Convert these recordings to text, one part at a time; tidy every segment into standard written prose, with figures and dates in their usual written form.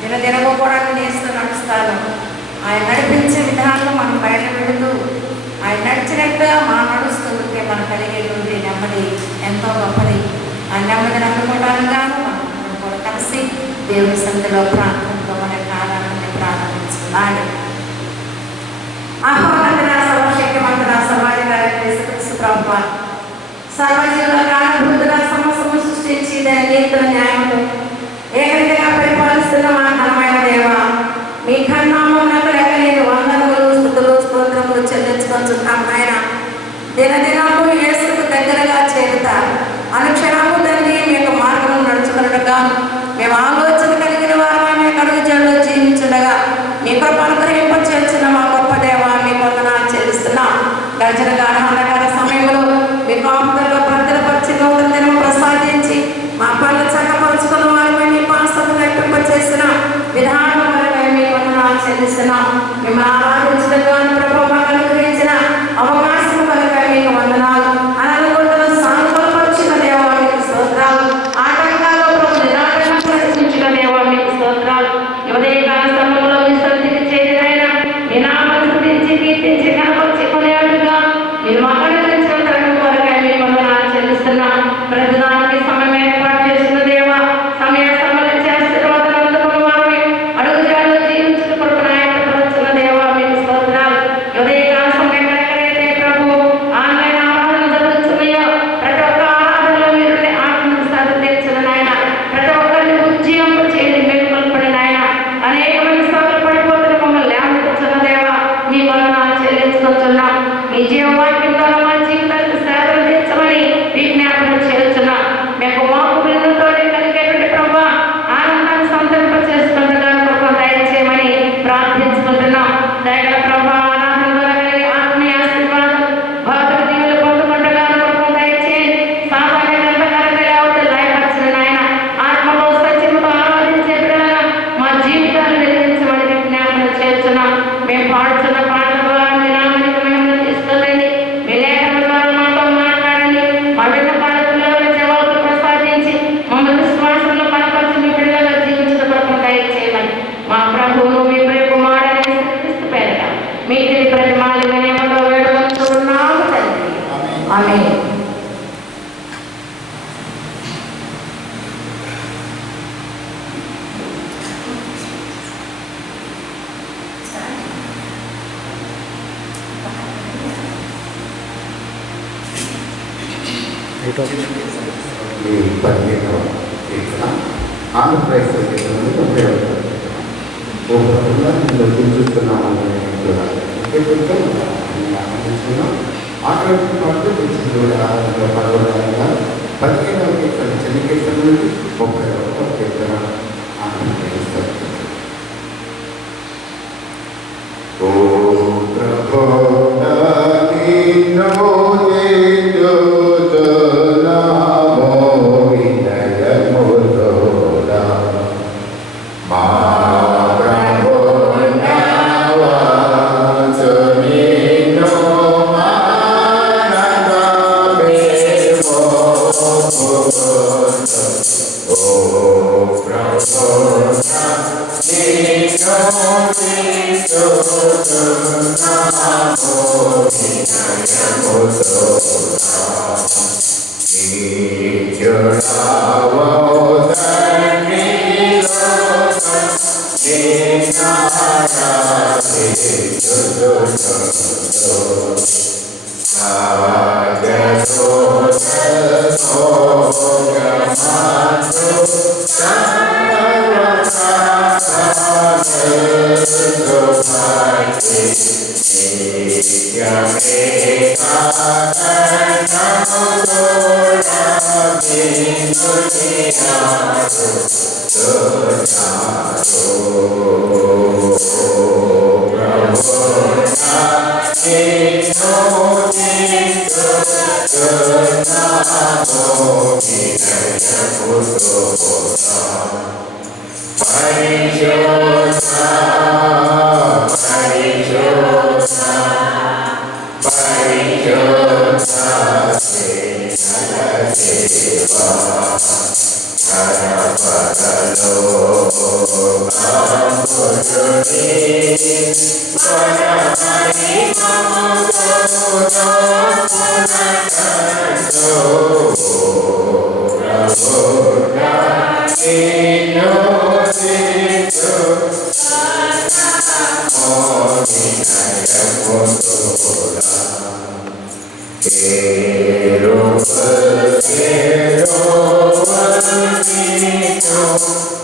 దినదినము కూడా నేస్తూ నడుస్తాను. ఆయన నడిపించే విధానంలో మనం బయట పెడుతూ ఆయన నడిచినట్టుగా మనం నడుస్తూ ఉంటే మనం కలిగేటువంటి నెమ్మది ఎంతో గొప్పది. ఆ నెమ్మదిని అందుకోవడానికి మనం కూడా కలిసి దేవుని సంధిలో ప్రాంతంలో మన కాలాన్ని ప్రారంభించుకున్నాడు. ఆహ్వానంగా సర్వశక్తిమంతుల సమాజ ప్రభావ సర్వజీవుల కారణభూతుల సమస్తము సృష్టించి దాని నీతితో న్యాయముతో ఏకరీతిగా పరిపాలిస్తున్న మా ఘనమైన దేవ, మీ కన్నామమునకు లెక్కలేని వందనములు స్తుతులు స్తోత్రములు చెల్లించుకొంచున్నాం నాయన. దినదినము యేసుకు దగ్గరగా చేరుతా అనుక్షణము తండ్రి మీకు మార్గం నడుచుకున్నట్టుగా మేము ఆలోచన కలిగిన వారు మీకు అడుగు చెడు జీవించుండగా మీ కృపను గ్రహింప చేర్చిన మా గొప్ప దేవ మీకు వందనాలు చెల్లిస్తున్నాం. గడిచిన గాఢ సమయంలో మీ కాపుదల్లో భద్రపరిచి నూతన దినం ప్రసాదించి మా పనులు చక్కపరుచుకున్న వారిపై మీ పాసను నడిపింప చేసిన విధానం వరకు మీ వందనాలు చెల్లిస్తున్నాం. మిమ్మల్ని ఆరాధించడానికి ప్రభావం అనుగ్రహించిన అవకాశం వరకు మీకు వందనాలు. అననుకుంటున్న సానుకూలపరిచిన దేవ మీకు స్తోత్రాలు. ఆటంకాల్లో ప్రభు నిరాటంగా ప్రదర్శించిన దేవ మీకు స్తోత్రాలు. ఉదయకాల సమయంలో మీ సన్నిధికి చేరిన మీ నామమును స్తుతించి కీర్తించి కనపరిచి కొనియాడుగా మీరు మాకు అనుగ్రహించిన తరుణం వరకు మీకు వందనాలు చెల్లిస్తున్నాం. ప్రతిదానికి సమయం ఏర్పాటు చేసిన దేవ, సమయ సమయం చేస్తున్న వదనందుకున్న వారిని అడుగుజాడలో జీవించిన కొరకు నాయకపరుచిన దేవ మీకు స్తోత్రాలు. ఉదయకాల సమయం ఎక్కడైతే ప్రభు ఆన్లైన్ ఆరాధన జరుగుతున్నాయో ప్రతి ఒక్క ఆరాధనలో మీరు ఆత్మను సాధించిన నాయన, ప్రతి ఒక్కరిని ఉద్యమం చేసి మేలుకొల్పడి నాయన, అనేకమైన సార్లు పడిపోతున్న మమ్మల్ని లేవనెత్తుచున్న దేవ మీ వందనాలు చెల్లించుకుంటున్నాం. మీ జీవవాక్యం ద్వారా మా జీవితానికి సేవలు తీర్చమని విజ్ఞాపన చేస్తున్నాం. మేము మాకు బిల్లుతో కలిగేటువంటి ప్రభు ఆనందాన్ని సంతరింప చేసుకుంటున్నాం. ప్రభు దయచేయమని ప్రార్థించుకుంటున్నాం. దయగల ప్రభు ఆరాధన ద్వారా కలిగే ఆత్మీయ ఆశీర్వాదం భౌతిక దీవులు పొందుకుంటున్నాను. ప్రభు దయచేయండి. సాధారణ గ్రంథకారులు లేవతలు లయపరిచిన నాయన, ఆత్మతో సత్యముతో ఆరాధించే బిడ్డలుగా మా జీవితాన్ని వెలిగించమని విజ్ఞాపన చేస్తున్నాం. మేము పాడుతున్న పాటల ద్వారా మీ నామానికి మేము తీసుకెళ్ళండి. మీ లేఖల ద్వారా మాతో మాట్లాడండి. మా విన్నపాలకుల్లో జవాబులు ప్రసాదించి మమ్మల్ని విశ్వాసంలో బలపరిచి మీ బిడ్డలుగా జీవించిన కొరకు దయచేయమని మా ప్రభువును మీ ప్రియ కుమారుడైన యేసుక్రీస్తు పేరిట మీకు ప్రతి మాలిన్యములో వేడుకొంచున్నాము తండ్రి. ఆమేన్. ఈ 15వ కీర్తన ఆంధ్రప్రదేశ్ చూస్తున్నామని ఆకలించిన పాటు పర్వతంగా 15వ కీర్తన చిన్న కీర్తన నుండి 31వ కీర్తన ఆంధ్రప్రదేశ్. ఓ ప్రభు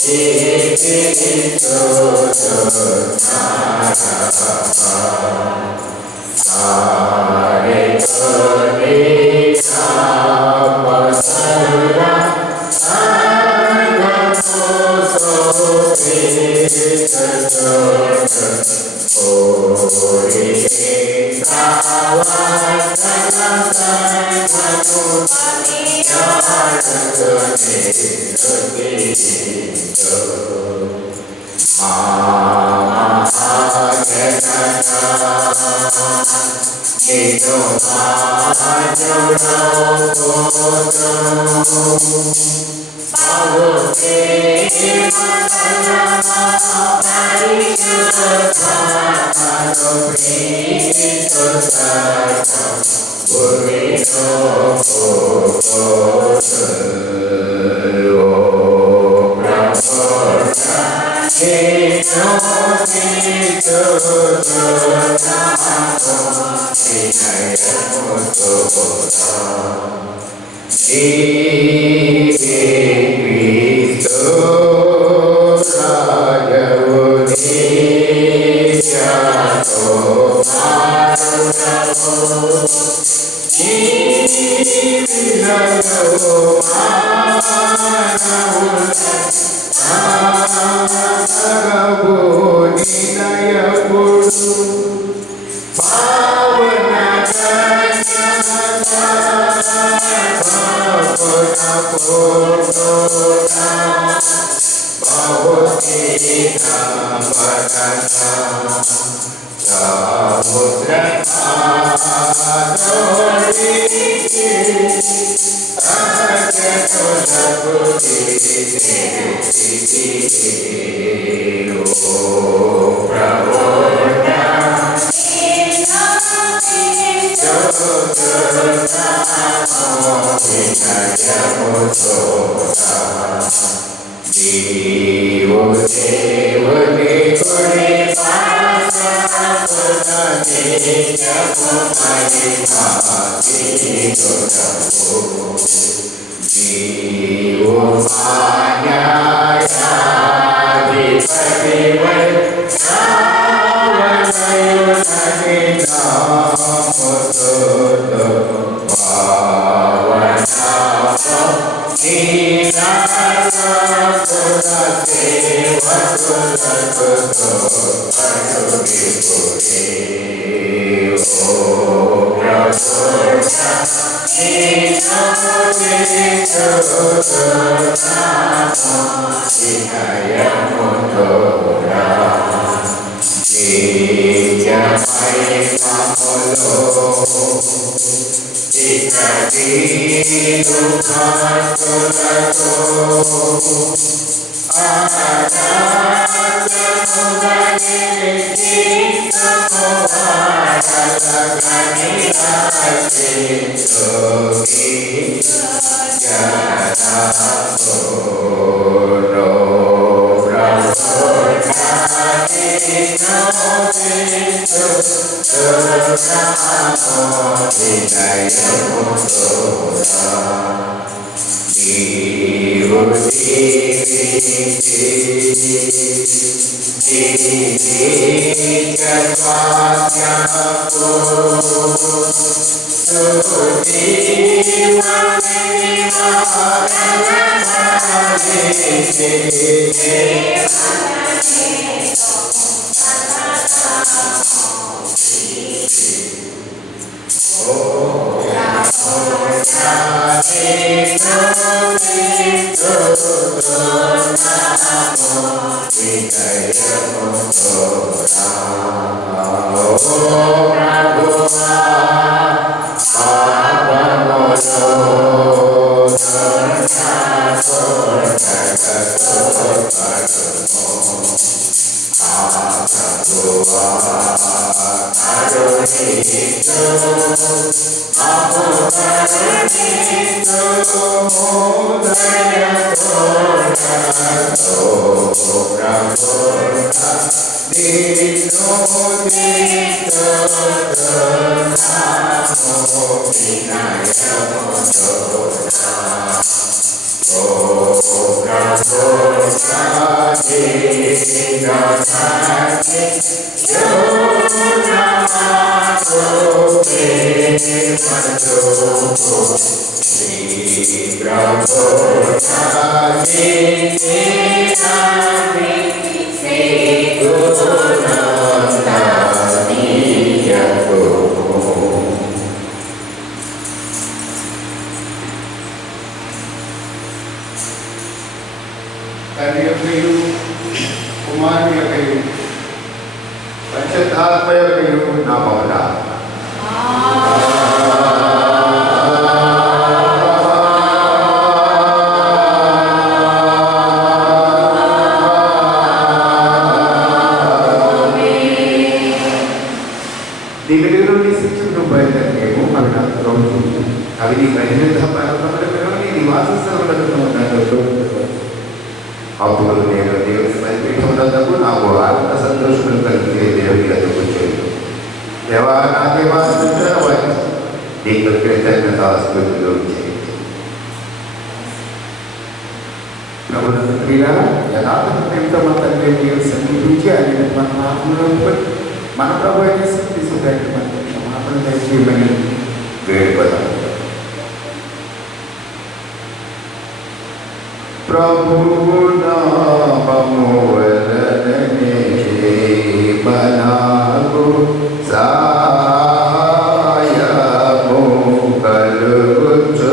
Oh, తండ్రి యొక్కయు కుమారుని యొక్కయు పరిశుద్ధాత్మ యొక్కయు నామమున నీ వెలుగు నుండి శిక్షకుడు బయలుదేరేమో అవి నాకు రోజు అవి నీ పరిశుద్ధ పర్వతములను నీ నివాస స్థలములను అప్పుడు నేను దేవుని బలిపీఠమునందుకు నాకు ఆత్మ సంతోషములు కలిగే దేవుని ఎదుగు చేయను. దేవా నా దేవా నీకు కృతజ్ఞతాస్తుతులు చేయండి. ప్రభుత్వ క్రియల యథార్థ ప్రేమతో మన తండ్రి నీవు సమీపించి ఆయన మన ఆత్మలో మన ప్రభు తీసుకుంటే మనకు క్షమాపణ దయచేయమని వేడుకొదాం. ప్రభువు నామము వలననే మనకు సహాయము కలుగుచున్నది.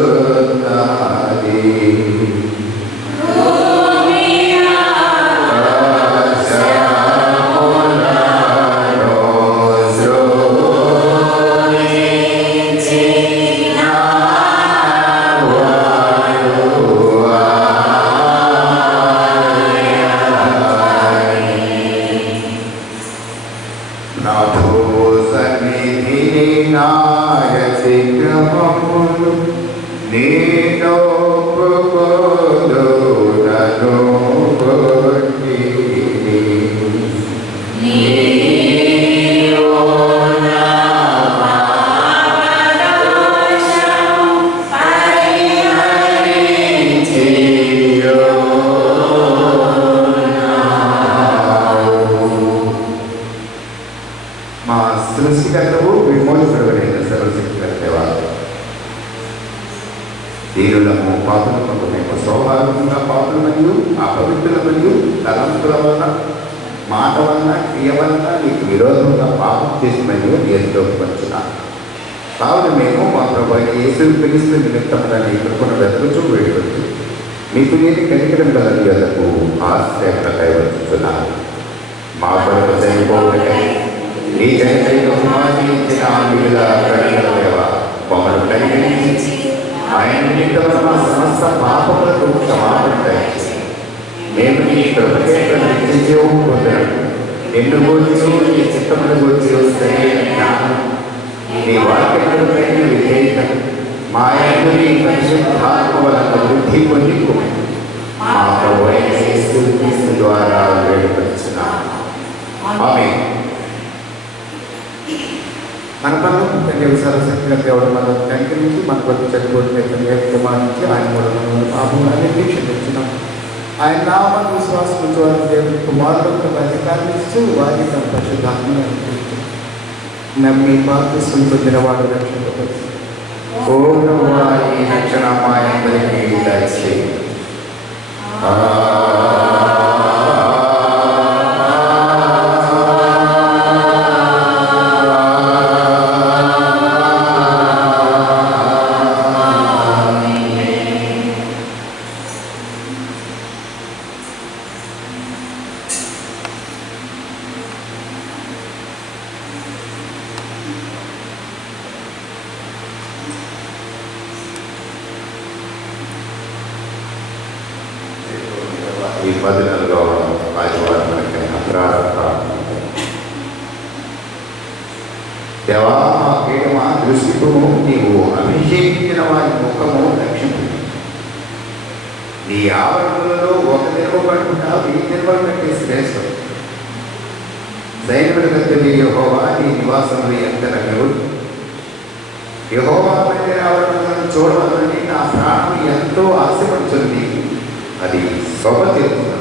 సృష్టికర్తవు విమోచకుడైన సర్వశక్తిగల దీనులము పాపములకు మేము స్వాభావికంగా పాపలు మరియు అపవిత్రుల మరియు తలంపుల వలన మాట వలన క్రియ వలన నీకు విరోధంగా పాపం చేసి మరియు నేర్చుకోకు వచ్చున్నాను. కావున మేము మా ప్రభు యేసును పిలిచిన నిమిత్తముగా నీ కృపను వెతుకుచూ వేడుకొచ్చు మీకు నేను కనికరం గల యోధకు ఆశ్రయకై వచ్చుతున్నాను. మా కొరకు చనిపోవడకై నీ జనకైన కుమార్తె ఆమెల కరుణదేవ మమ్మల్ని పరిగణించి ఆయన నిమిత్తమున మా సమస్త పాపములకు క్షమాపణ దయచేసి మేము నీ కృపచేతను నిత్యజీవము పొందడం నిన్ను గూర్చి నీ చిత్తమును గూర్చి సరైన జ్ఞానం నీ వాక్యములకు తగిన విధేయత మా యందు నీ పరిశుద్ధాత్మ వలన వృద్ధి పొంది మా ప్రభువైన యేసుక్రీస్తు ద్వారా వేడుకొనుచున్నాము. ఆమేన్. మన పనులు తండ్రి సర్వశక్తిగా దేవుడు మన కనికరించి మన కొద్ది చనిపోతున్న కుమారించి ఆయన మూలమైన పాపములన్నింటినీ క్షమించున్నాం. ఆయన నామను విశ్వాసం వారి దేవుని కుమారులకు అధికారం ఇస్తూ వారి తన పరిశుద్ధాత్మను నమ్మి బాప్తిస్మం పొందిన వాడు రక్షించవచ్చు. ఓ ప్రభువా ఈ రక్షణ మా అందరికీ దయచేయండి. ఈ 14వ ఆదివారం దేవా మా దృష్టితో నీవు అభిషేకించిన వారి ముఖము రక్షించు. నీ ఆవరణలో ఒక నిర్వహణ ఈ నిర్వహణ కంటే శ్రేష్టం. సైనికుల గద్దె యెహోవా నీ నివాసంలో ఎంత రకలు యెహోవా మందిర ఆవరణలను చూడవాలని నా ప్రాణం ఎంతో ఆశపడుతుంది. అది శోభ తీరుతుంది.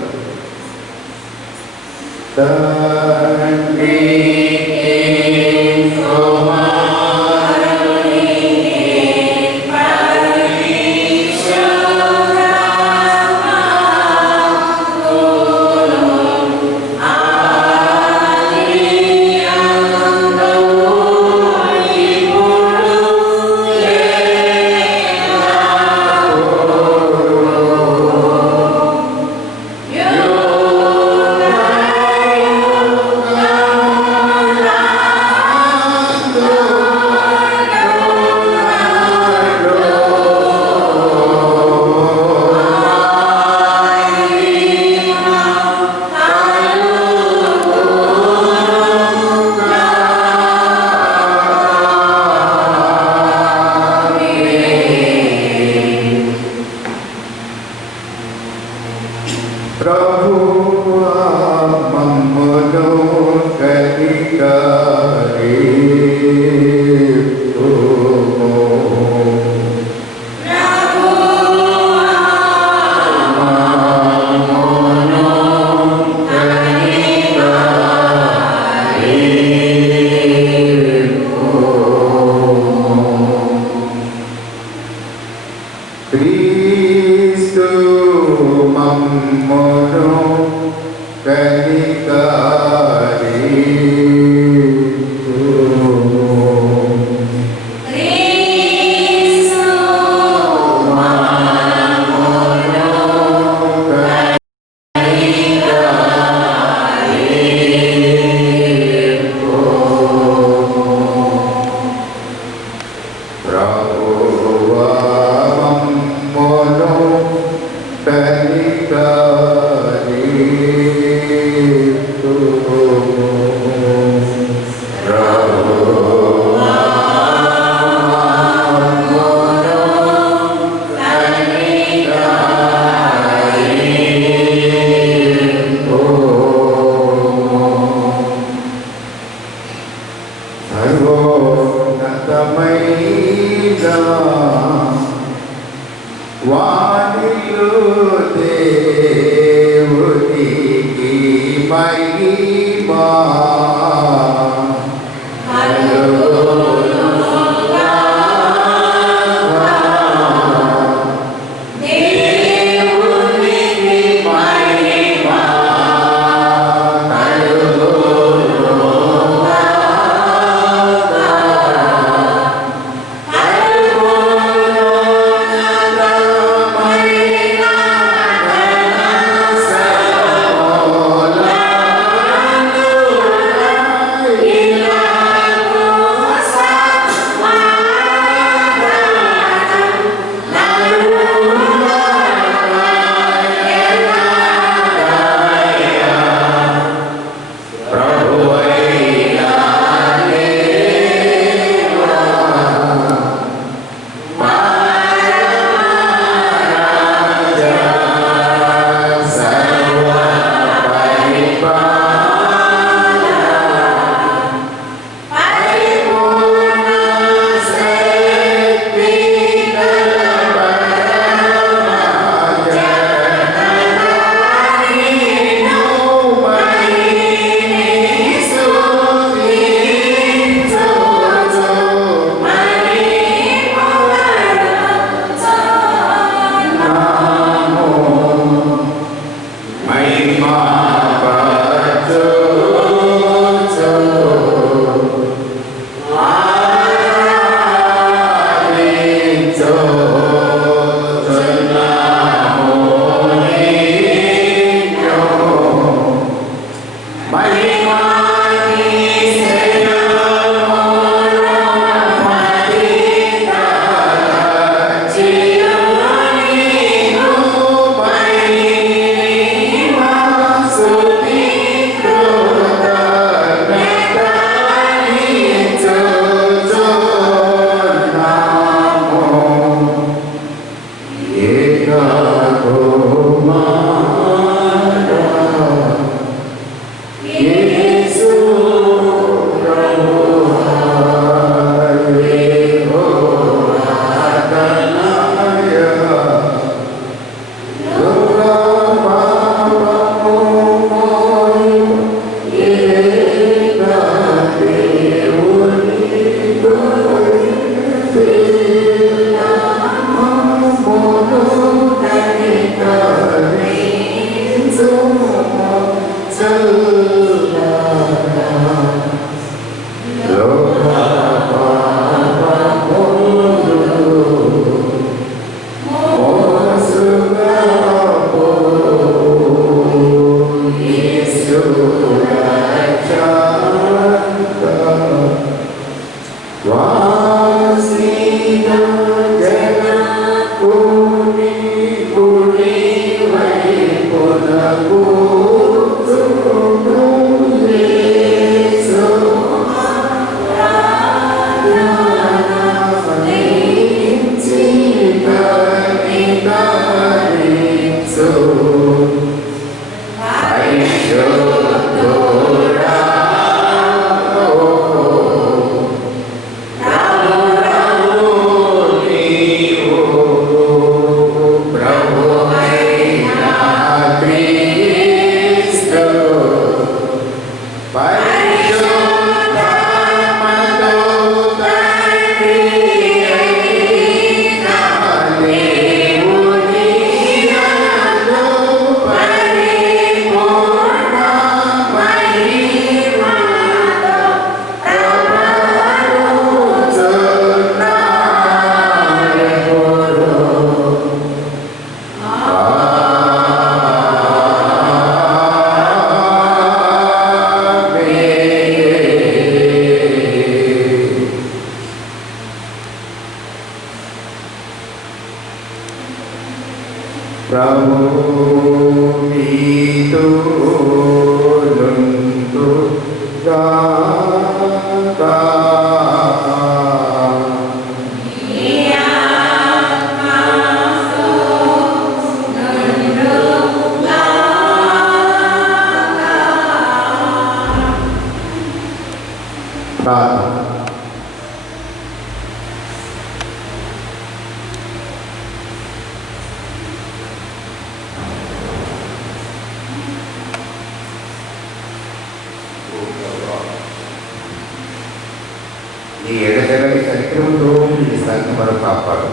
Yeah. నీ ఎడతెగని చరిత్రతో నీ సంఖ్యమను కాపాడు.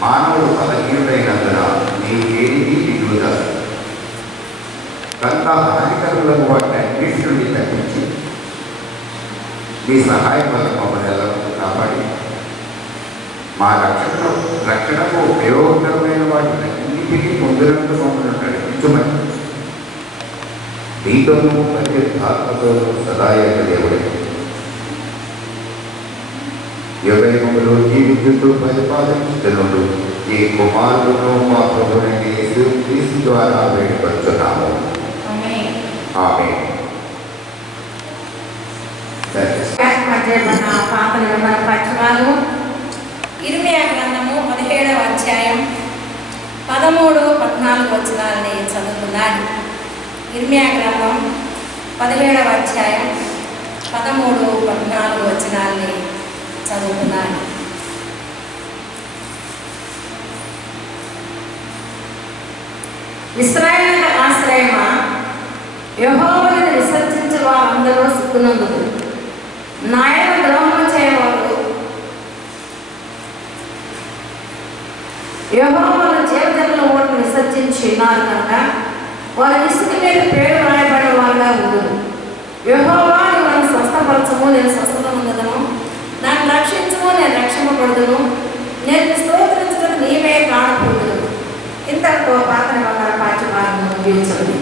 మానవుడు బలహీనుడైనందున నీకేది విడుదల కనుక హానికరులకు వాటిని అన్నిటి నుండి తప్పించి మీ సహాయం వల్ల మమ్మల్ని ఎలా కాపాడి మా రక్షణకు ఉపయోగకరమైన వాటిని అన్నిటికీ పొందినట్టు మమ్మల్ని నడిపించమని నీతోనూ పరిశుద్ధాత్మతోనూ సదాయక దేవుడే యుగయుగములు జీవితూ పరిపాలించుతున్నట్టు ఈ కుమారులను మా ప్రభువైన యేసుక్రీస్తు ద్వారా వేడుకొంచున్నాము. ఆమేన్. పాత నిబంధన పక్షాలు ఇర్మియా గ్రంథము 17వ అధ్యాయం 13-14 వచనాలని చదువుతున్నాను. ఇర్మియా గ్రంథం 17వ అధ్యాయం 13-14 వచనాలని చదువుతున్నాను. ఇశ్రాయేలు ఆశ్రయమా, యెహోవాను విసర్జించు వారందరూ సిగ్గునందుకు, నాయన ద్రోహం చేయవారు యెహోవాను జీవజనుల ఓటును విసర్జించి ఉన్నారు కనుక వారి ఇసుక మీద పేరు రాయబడిన వారుగా ఉండును. యెహోవా నన్ను స్వస్థపరచము, నేను స్వస్థత పొందదను, నన్ను రక్షించము, నేను రక్షింపబడదును, నేను స్తోత్రించడం నీవే కాకపోదును. ఇంతటితో పాత నిబంధన పాఠ్యభాగం ముగించండి.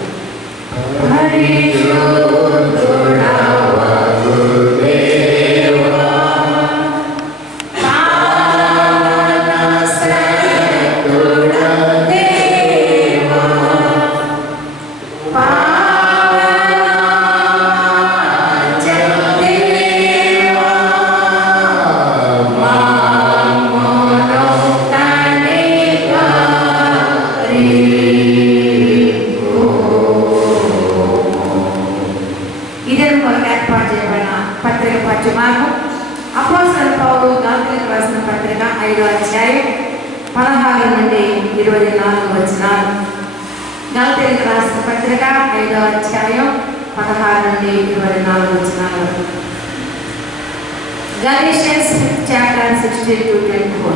అపోస్తలుడైన పౌలు గలాతీయులకు రాసిన పత్రిక 5వ అధ్యాయం 16 నుండి 24 వచనాలు. గలాతీయులకు రాసిన పత్రిక 5వ అధ్యాయం 16 నుండి 24 వచనాలు. Galatians 6:16-24.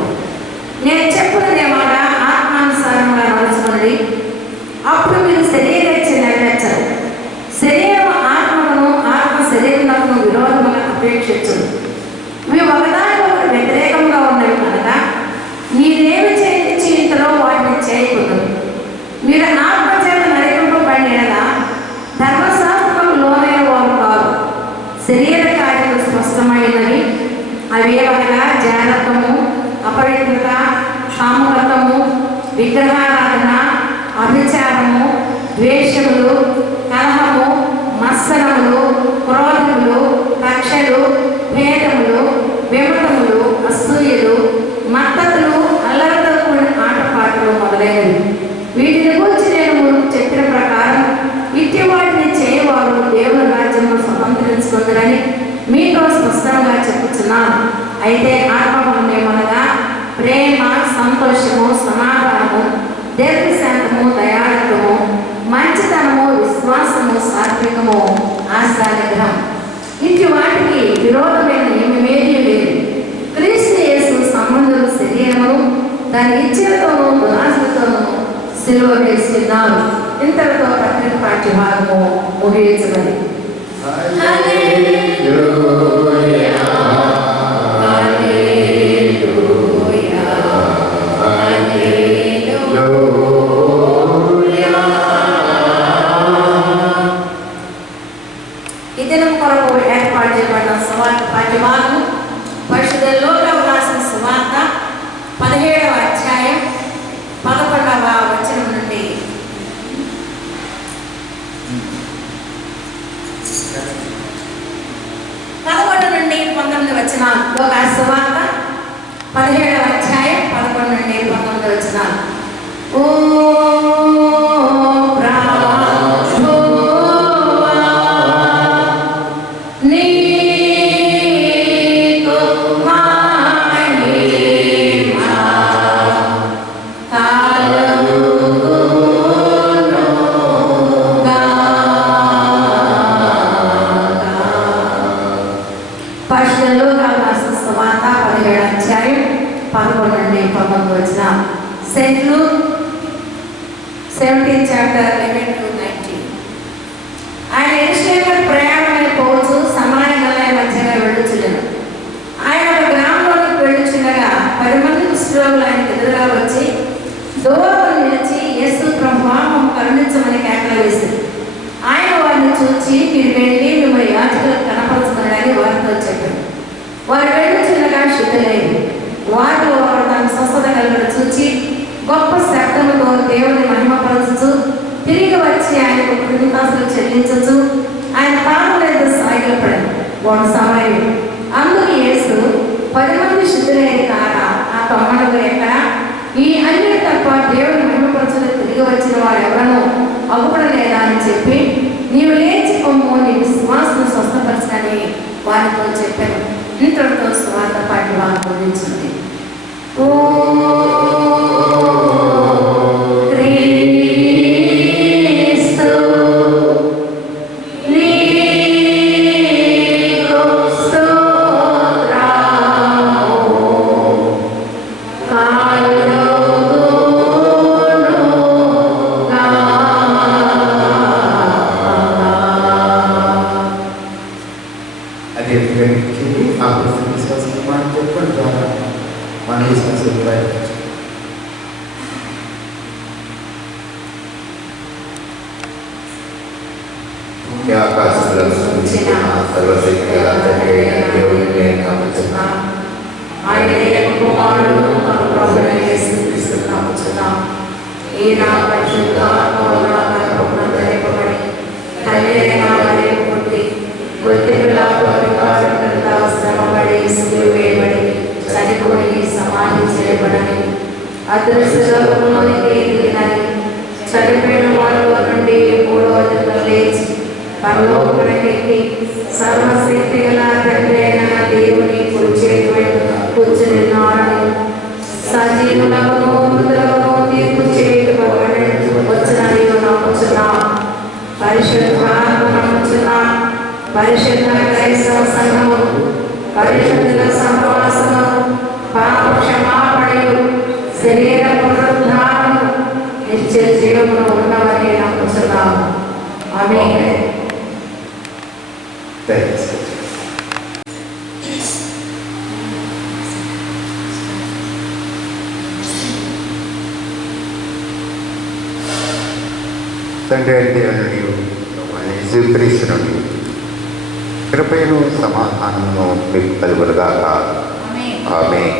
నేను చెప్పున్నదేమనగా ఆత్మానుసారంగా నడుచుకున్నది, అప్పుడు మీరు శరీరేచ్ఛ నెరవేర్చరు. శరీరం ఆత్మను, ఆత్మ శరీరములకు విరోధముగా అపేక్షించదు. ఇవి ఒకదానికొకటి వ్యతిరేకంగా ఉన్నవి కనుక మీరేమి చేయించి ఇంతలో వాటిని చేయకూడదు. మీరు ఆత్మ చేత నడిపింపబడిన శరీర కార్యములు స్పష్టమైనవి. అవేవనగా జాగ్రత్తము, అపవిత్రత, కాముకత్వము, విగ్రహారాధన, అభిచారము, ద్వేషములు, కలహము, మత్సరములు, క్రోధములు, కక్షలు, భేదములు, విమతములు, అసూయలు, మత్తతులు, అల్లరితో కూడిన ఆటపాటలు మొదలైనవి. వీటిని గురించి నేను చెప్పిన ప్రకారం ఇట్టి వాటిని చేయవారు దేవుని రాజ్యము స్వతంత్రించుకుందరని మీతో స్పష్టంగా చెప్పుచున్నాను. అయితే ఆత్మబలం ఏమనగా ప్రేమ, సంతోషము, సమాధానము, దీర్ఘశాంతము, దయాళత్వము, మంచితనము, విశ్వాసము, సాత్వికము, ఆశానిగ్రహం. ఇటు వాటికి విరోధమైన ఏమేమీ లేదు. క్రీస్తు యేసు సంబంధుల శరీరము దాని ఇచ్చలతోనూ దురాశతోనూ సిలువ వేసి ఉన్నారు. ఇంతటితో పత్రిక పాఠ్యభాగము ముగించబడి ఇతను కొరకు ఏర్పాటు చేయబడిన సువార్త పాఠ్యభాగము పరిశుద్ధ లోకాలు రాసిన సువార్త 17వ అధ్యాయం 11వ వచనం నుండి 11 నుండి 19 వచనాలు. లోకాసు సువార్త 17వ అధ్యాయం 11 నుండి 19 వచనాలు. ఓ St. Luke 17 chapter 11 to 19. ఆయన ఎరుషలేముకు ప్రయాణమైపోవచ్చు సమాయ గలయ మధ్యగా వెళ్ళుచుండెను. ఆయన ఒక గ్రామంలోకి వెళ్ళుచుండగా 10 మంది కుష్ఠరోగులు ఆయనకు ఎదురుగా వచ్చి దూరంలో నిలిచి యేసు ప్రభువా మమ్ము కరుణించమని కేకలు వేశారు. ఆయన వారిని చూచి మీరు వెళ్ళి మిమ్మల్ని యాజకులకు కనపరుచుకున్నాడని వారితో చెప్పారు. వారు వెళ్ళుచుండగా శుద్ధులైంది. వారిలో వారు తన స్వస్థత కలుగును చూచి గొప్ప శబ్దముతో దేవుని మహిమపరచుచు తిరిగి వచ్చి ఆయనకు కృతజ్ఞతలు చెల్లించచ్చు ఆయన పాదముల యొద్ద సాగిలపడెను. వాడు సమయం అందుకు యేసు 10 మంది శుద్ధులైన కాగా ఆ 9 ఎక్కడ? ఈ అన్ని తప్ప దేవుని మహిమపరచులకు తిరిగి వచ్చిన వాడు ఎవరనో అగుపడలేదా అని చెప్పి నీవు లేచి పొమ్ము నీ విశ్వాసం స్వస్థపరచని వారితో చెప్పాను. ఇంతటితో స్వార్థ పాటి వారు బోధించింది. ఓ చనిపోయిన వారిలో నుండి 3వ దినం లేచి పరలోకమునకెక్కి సర్వశక్తి గల తండ్రి అయిన దేవుని కుడి చేతి వైపు కూర్చుని ఉన్నాడని సజీవులకు మృతులకు తీర్పు చేయుటకు వచ్చినని నమ్ముచున్నాం. పరిశుద్ధాత్మ నమ్ముచున్నాం. పరిశుద్ధ క్రైస్తవ సంఘము, పరిశుద్ధుల సహవాసము, పాప క్షమాపణయు, శరీర పునరుద్ధానము, నిత్య జీవమును ఉన్నవని నమ్ముచున్నాము. ఆమేన్. తండ్రి అంటే నీవు యేసుక్రీస్తు నుండి కృపను సమాధానము మీకు కలుగునుగాక. ఆమేన్.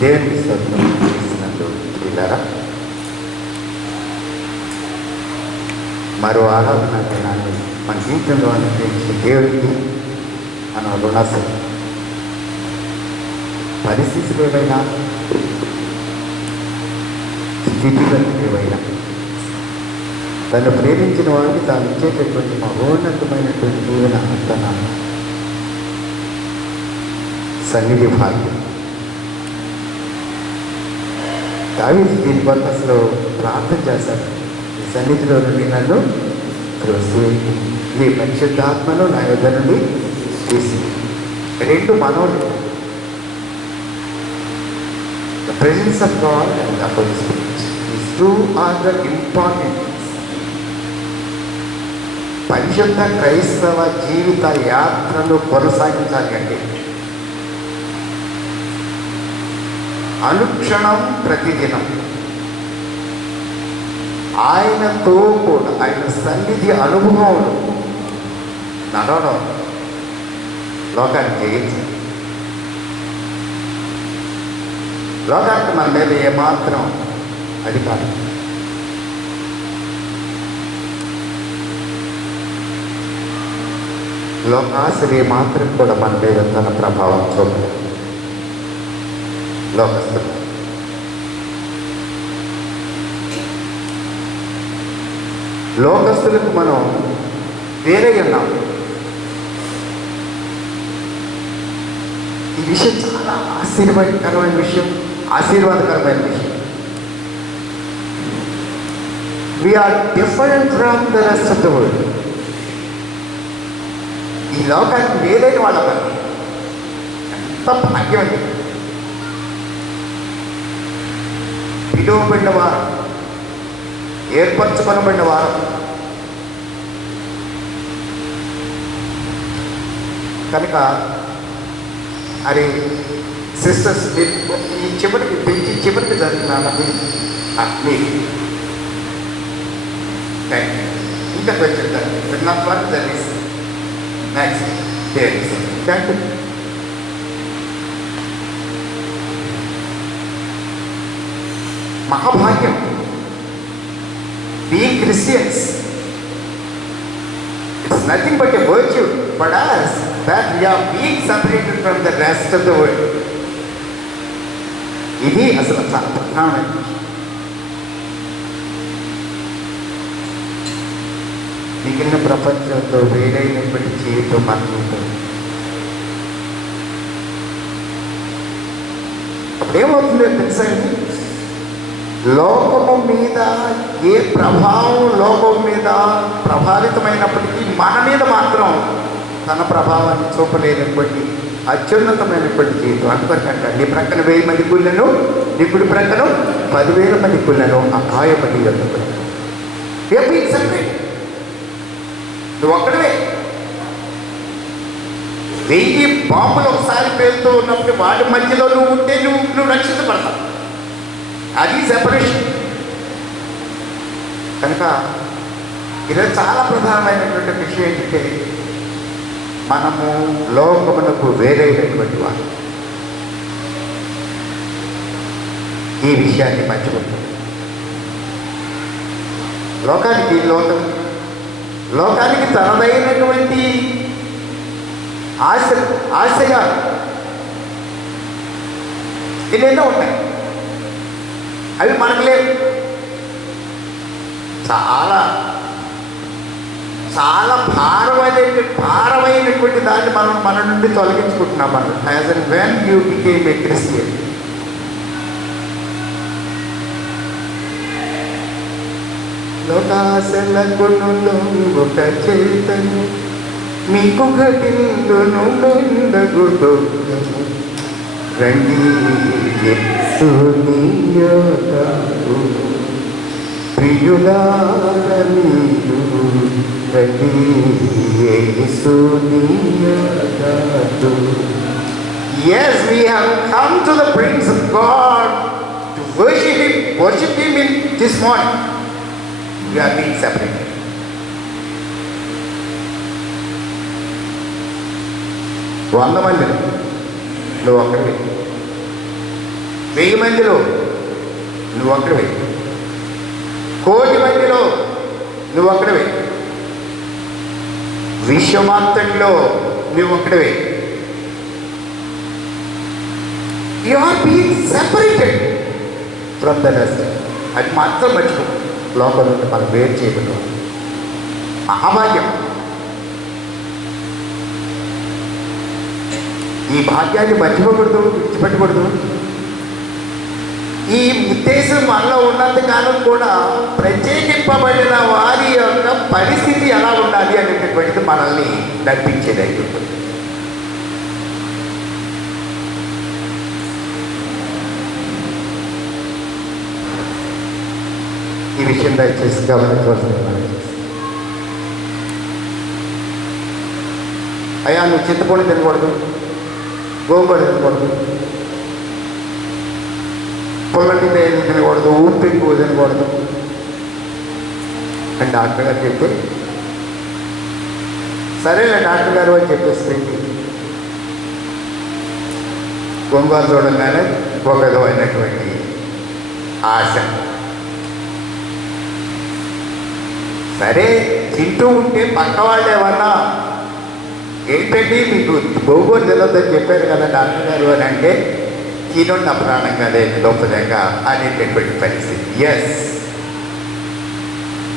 దేవుని స్తోత్రం చేసినందు ప్రియులారా, మరో ఆరాధన దినాన్ని మన జీవితంలో అనుగ్రహించిన దేవుడికి మనం రుణస్థులు. పరిస్థితులు ఏవైనా, స్థితిగతులు ఏవైనా, తను ప్రేమించిన వారికి తాను ఇచ్చేటటువంటి మహోన్నతమైనటువంటి జీవన తన సన్నిధి భాగ్యం. దావీదు దీని కొరకు అసలు ప్రార్థన చేశాడు, ఈ సన్నిధిలో నుండి నన్ను త్రోసివేయి, నీ పరిశుద్ధాత్మను నా యొద్ద నుండి తీసి. రెండు మనవులు, the presence of God and the Holy Spirit. These two are the important. పరిశుద్ధ క్రైస్తవ జీవిత యాత్రను కొనసాగించాలి అంటే అనుక్షణం ప్రతిదినం ఆయనతో కూడా ఆయన సన్నిధి అనుభవంలో నడవడం లోకానికి జయించాలి. లోకానికి మన మీద ఏమాత్రం అధికారం, లోకాసులు ఏమాత్రం కూడా మన మీద తన ప్రభావం చూపలేదు. లోకస్తులకు మనం వేరే ఉన్నాం. ఈ విషయం చాలా ఆశీర్వాదకరమైన విషయం. We are different from the rest of the world. ఈ లోకానికి వేరైన వాళ్ళ పని ఎంత భాగ్యం అండి. పిలువబడిన వారు, ఏర్పరచుకొనబడిన వారు, కనుక అది సిస్టర్స్ ఈ చివరికి పెంచి చివరికి జరిగినానని ఇంకా కొంచెం నా వరకు జరిగింది. Next thank you. మహాభాగ్యం being Christians. It's nothing but a virtue for us that we are being separated from the rest of the world. ఇది అసలు చాలా ప్రధానమైన విషయం. మిగిలిన ప్రపంచంతో వేరైనటువంటి జీవితం మన జీవితం. అప్పుడేమవుతుందో తెలుసా, లోకము మీద ఏ ప్రభావం లోకం మీద ప్రభావితమైనప్పటికీ మన మీద మాత్రం తన ప్రభావాన్ని చూపలేనటువంటి అత్యున్నతమైనటువంటి జీవితం. అందుకంటే నీ ప్రక్కన 1000 మంది కుళ్ళను, నీ కుడి ప్రక్కన 10,000 మంది కుళ్ళను అపాయపడి నువ్వు ఒక్కడే. 1000 బాంబులు ఒకసారి పేరుతూ ఉన్నప్పుడు వాటి మధ్యలో నువ్వు ఉంటే నువ్వు రక్షించబడతావు. అది సెపరేషన్. కనుక ఈరోజు చాలా ప్రధానమైనటువంటి విషయం ఏంటంటే మనము లోకమునకు వేరైనటువంటి వారు. ఈ విషయాన్ని మర్చిపోతాం. లోకానికి తనదైనటువంటి ఆశగా ఎన్నెన్నో ఉంటాయి, అవి మనకు లేవు. చాలా చాలా భారమైనటువంటి దాన్ని మనం మన నుండి తొలగించుకుంటున్నాం. మనం as and when you became a Christian. లోకాశలకు ఒక చేతను మీకు ఘటిందును బొందగుడు రండి ప్రియులారూ రండి. Yes, we have come to the presence of God to worship Him in this morning. We are being separated. 100 మందిలో నువ్వు ఒక్కడివి, 1000 మందిలో నువ్వు ఒక్కడివి, 1,000,000 మందిలో నువ్వు ఒక్కడివి, విశ్వమంతటిలో నువ్వు ఒక్కడివి. You are being separated from the rest. అది మాత్రం మర్చిపో. లోపల నుండి మనం వేరు చేయబడ్డాం. మహాభాగ్యం. ఈ భాగ్యాన్ని మర్చిపోకూడదు, విడిచిపెట్టకూడదు. ఈ ఉద్దేశం మనలో ఉన్నంతకాలం కూడా ప్రత్యేకింపబడిన వారి యొక్క పరిస్థితి ఎలా ఉండాలి అనేటటువంటిది మనల్ని నడిపించేది అయి ఉంటుంది. ఈ విషయం దయచేసి గమనించవలసింది. అయ్యా నువ్వు చింతపండు తినకూడదు, గోంగూర తినకూడదు, పుల్లటి తేలి తినకూడదు, ఉప్పు ఎక్కువ తినకూడదు అని డాక్టర్ గారు చెప్తే, సరేలే డాక్టర్ గారు అని చెప్పేస్తే గోంగూర చూడంగానే ఒక విధమైనటువంటి ఆశ. సరే తింటూ ఉంటే పక్క వాళ్ళు ఏమన్నా ఏంటండి మీకు గోంగూర తినొద్దని చెప్పారు కదా డాక్టర్ గారు అని అంటే, తినున్న ప్రాణం కదే గొప్పదంగా అనేటటువంటి పరిస్థితి. Yes,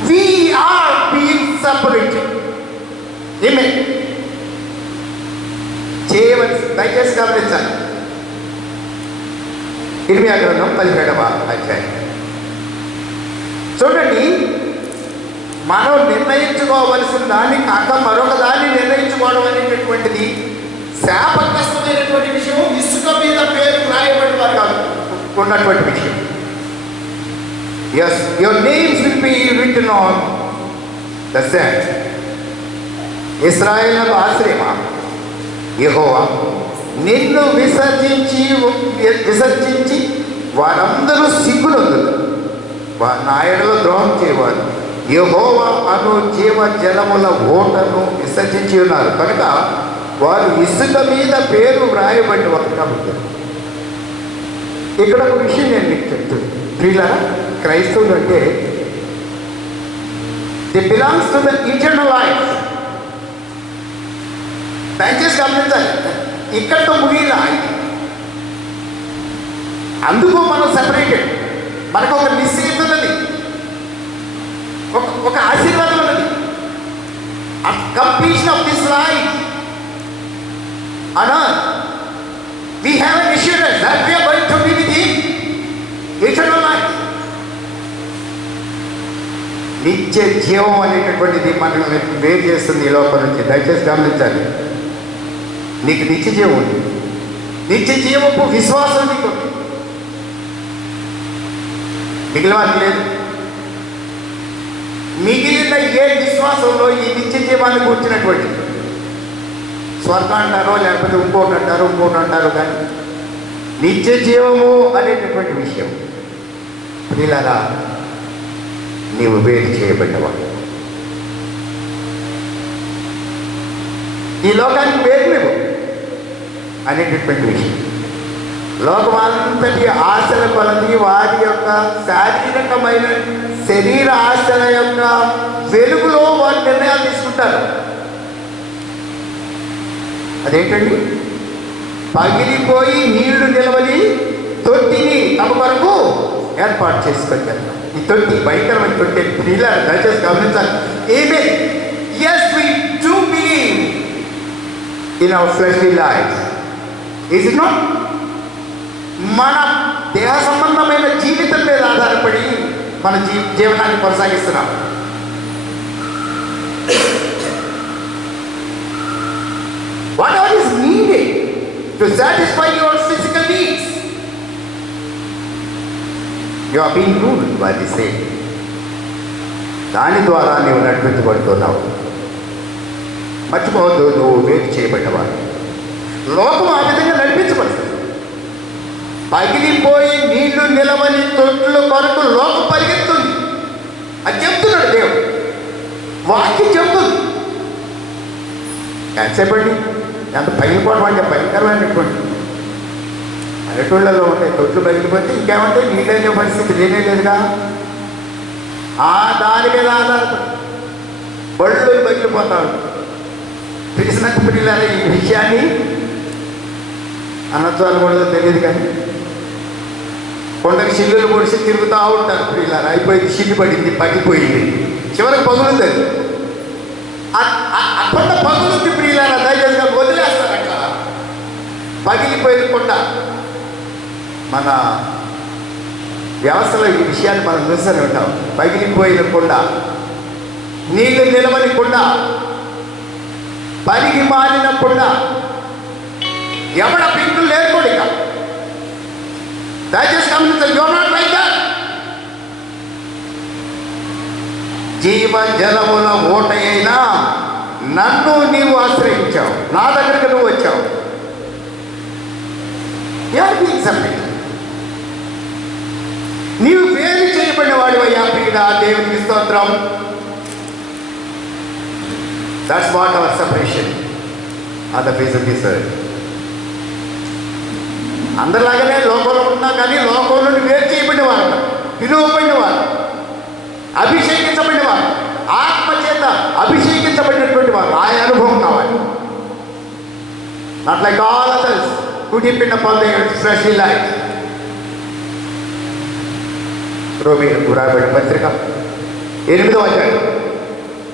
we are being separated. ఏమే చేయవలసి దయచేసి గమనించాలి. ఇర్మియా గ్రంథం 17వ అధ్యాయం చూడండి. మనం నిర్ణయించుకోవలసిన దాన్ని కాక మరొక దాన్ని నిర్ణయించుకోవడం అనేటటువంటిది శాపగ్రస్తమైనటువంటి విషయం. ఇసుక మీద పేరు రాయబడి వారు కాదు ఉన్నటువంటి విషయం. Yes, your names will be written on the sand. ఇశ్రాయేలుకు ఆశ్రయమా యెహోవా, నిన్ను విసర్జించి వారందరూ సిగ్గునందురు, నా ఎడల ద్రోహం చేయవారు. యెహోవా అను జీవ జలముల ఓటను విసర్జించి ఉన్నారు కనుక వారు ఇసుక మీద పేరు వ్రాయబడి వారు కాబట్టి. ఇక్కడ ఒక విషయం నేను మీకు చెప్తుంది. ప్రియులారా, క్రైస్తవులు అంటే the belongs to the eternal life. దయచేసి గమనించాలి, ఇక్కడతో ముగిలా. అందుకు మనం సెపరేటెడ్. మనకు ఒక నిశ్చయిత ఉన్నది, ఒక ఆశీర్వాదం ఉన్నది. Completion of this life on earth, we have an assurance that we are going to be with Him eternal life. నిత్య జీవం అనేటటువంటిది మనల్ని వేరు చేస్తుంది ఈ లోపల నుంచి. దయచేసి గమనించాలి. నీకు నిత్య జీవం ఉంది. నిత్య జీవపు విశ్వాసం నీకు ఉంది, మిగిలిన వారికి లేదు. మిగిలిన ఏ విశ్వాసంలో ఈ నిత్య జీవాన్ని కూర్చున్నటువంటి స్వర్గం అంటారో లేకపోతే ఇంకోటి అంటారు కానీ నిత్య జీవము అనేటటువంటి విషయం ప్రియులారా నీవు వేరు చేయబడ్డవాడు. ఈ లోకానికి వేరు లేవు అనేటటువంటి విషయం. లోకమంతటి ఆశల కొలది వారి యొక్క శారీరకమైన శరీర ఆశల యొక్క వెలుగులో వారి నిర్ణయాలు తీసుకుంటారు. అదేంటండి? పగిలిపోయి నీళ్లు నిలవని తొట్టిని తమ వరకు ఏర్పాటు చేసుకొచ్చారు. ఈ తొట్టి భయంకరమైన తొట్టి. పిల్లలు దయచేసి గమనించాలి. ఏమే yes we do believe in our fleshly lives, is it not? మన దేహ సంబంధమైన జీవితం మీద ఆధారపడి మన జీవనాన్ని కొనసాగిస్తున్నాం. Whatever is needed to satisfy your physical needs, you are being ruled by the same. దాని ద్వారా నీవు నడిపించబడుతున్నావు. మర్చిపోవద్దు, నువ్వు వేరు చేయబడ్డవాడు. లోకం ఆ విధంగా నడిపించబడుతుంది. పగిలిపోయి నీళ్లు నిలవని తొట్టుల కొరకు లోకం పరిగెత్తుంది. అది చెప్తున్నాడు దేవుడు, వాక్యం చెప్తుంది. ఎంతసేపండి ఎంత పగిలిపోవడం అంటే భయంకరమైనటువంటి పల్లెటూళ్ళలో ఉండే తొట్లు పగిలిపోతే ఇంకేమంటే నీళ్ళనే పరిస్థితి లేనే లేదుగా. దాని మీద ఆధారపడి బళ్ళు పగిలిపోతాడు. తెలిసిన పిల్లల ఈ విషయాన్ని అనొచ్చు అనుకోవడం తెలియదు, కానీ కొండకి చిల్లులు పొడిచి తిరుగుతూ ఉంటారు పిల్లలు. అయిపోయింది, చిల్లు పడింది, పగిలిపోయింది, చివరికి పగులుతుంది. కొండ పగులుంది ప్రియులారా, దయచేసి వదిలేస్తారు అట్లా. పగిలిపోయిన కొండ మన వ్యవస్థలో ఈ విషయాన్ని మనం చూస్తూనే ఉంటాం. పగిలిపోయిన కొండ, నీళ్లు నిలవని కొండ, పలిగి మారిన కొండ, ఎవడ పింకులు లేకుండా ఇక. దయచేసి గమనించాలి, you are not like that. జీవ జలముల ఓట అయినా నన్ను నీవు ఆశ్రయించావు, నా దగ్గరకు నువ్వు వచ్చావు. నీవు వేరు చేయబడిన వాడు అయ్యా ప్రియుడా, దేవునికి స్తోత్రం. That's what our separation on the face of this earth. అందరిలాగానే లోకంలో ఉన్నా కానీ లోకంలో నుండి వేరు చేయబడిన వారు, పిలువబడిన వారు, అభిషేకించబడిన వారు, ఆత్మ చేత అభిషేకించబడినటువంటి వారు. ఆ అనుభవం కావాలి. Not like all others who depend upon the fleshly life. రోమీయులకు రాయబడిన పత్రిక 8వ అధ్యాయం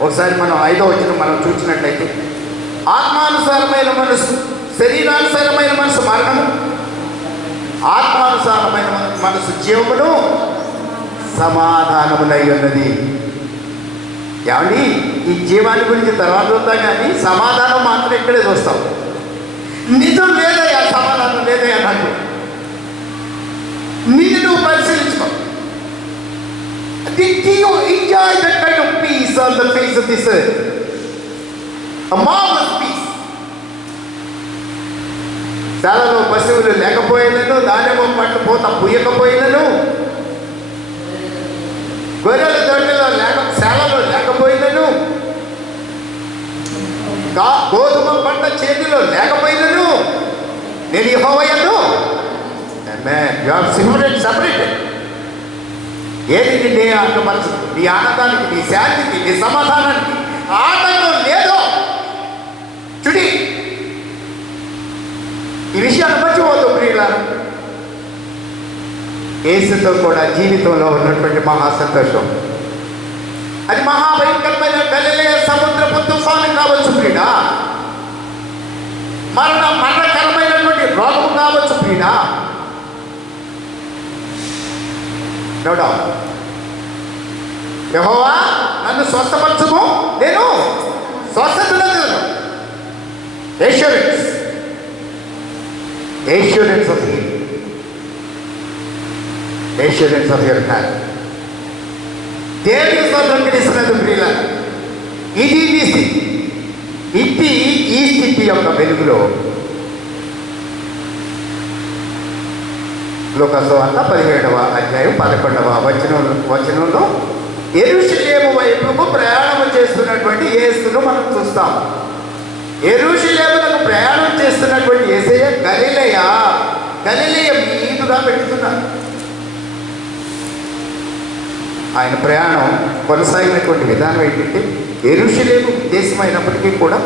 ఒకసారి మనం 5వ వచనం మనం చూసినట్లయితే, ఆత్మానుసారమైన మనసు, శరీరానుసారమైన మనసు మరణము, ఆత్మానుసారమైన మనసు జీవమును సమాధానమునై ఉన్నది. ఏమండి, ఈ జీవాన్ని గురించి తర్వాత చూద్దాం, కానీ సమాధానం మాత్రం ఇక్కడే చూస్తాం. నిజం లేదయ్యా, సమాధానం లేదయ్యా నాకు. నిన్ను నువ్వు పరిశీలించుకో. Did you enjoy that kind of peace on the face of this earth? A marvelous peace. చాలలో పశువులు లేకపోయినను, దానిమ్మ పండ్లు పూత పూయకపోయినను, గొర్రెల దొడ్డిలో శాలలో లేకపోయినను, గోధుమ పంట చేతిలో లేకపోయినను, నేను యెహోవాను. ఆమేన్. You are separated. ఏది నిన్నే ఆటపరచు, నీ ఆనందానికి, నీ శాంతికి, నీ సమాధానానికి ఆటంకం లేదు. చుడి ఈ విషయాన్ని మర్చిపోతూ ప్రియులారా, యేసుతో కూడా జీవితంలో ఉన్నటువంటి మహా సంతోషం, అది మహాభయంకరమైన గలిలయ సముద్రపు తుఫాను కావచ్చు ప్రియుడా, మరణకరమైనటువంటి రోగం కావచ్చు ప్రియుడా. నో డౌట్, యెహోవా నన్ను స్వస్థపరచుము, నేను స్వస్థతను. Assurance of healing, assurance of your health. దేవునికి స్తోత్రం తెలుస్తున్నది ప్రియులారా. ఇది ఈ స్థితి యొక్క వెలుగులో లూకాసువార్త 17వ అధ్యాయం 11వ వచనంలో యెరూషలేము వైపుకు ప్రయాణం చేస్తున్నటువంటి యేసును మనం చూస్తాం. యెరూషలేమునకు ప్రయాణం చేస్తున్నటువంటి యేసయ్య గలిలయ మీదుగా పెడుతున్నారు. ఆయన ప్రయాణం కొనసాగినటువంటి విధానం ఏంటంటే, యెరూషలేము దేశమైనప్పటికీ కూడా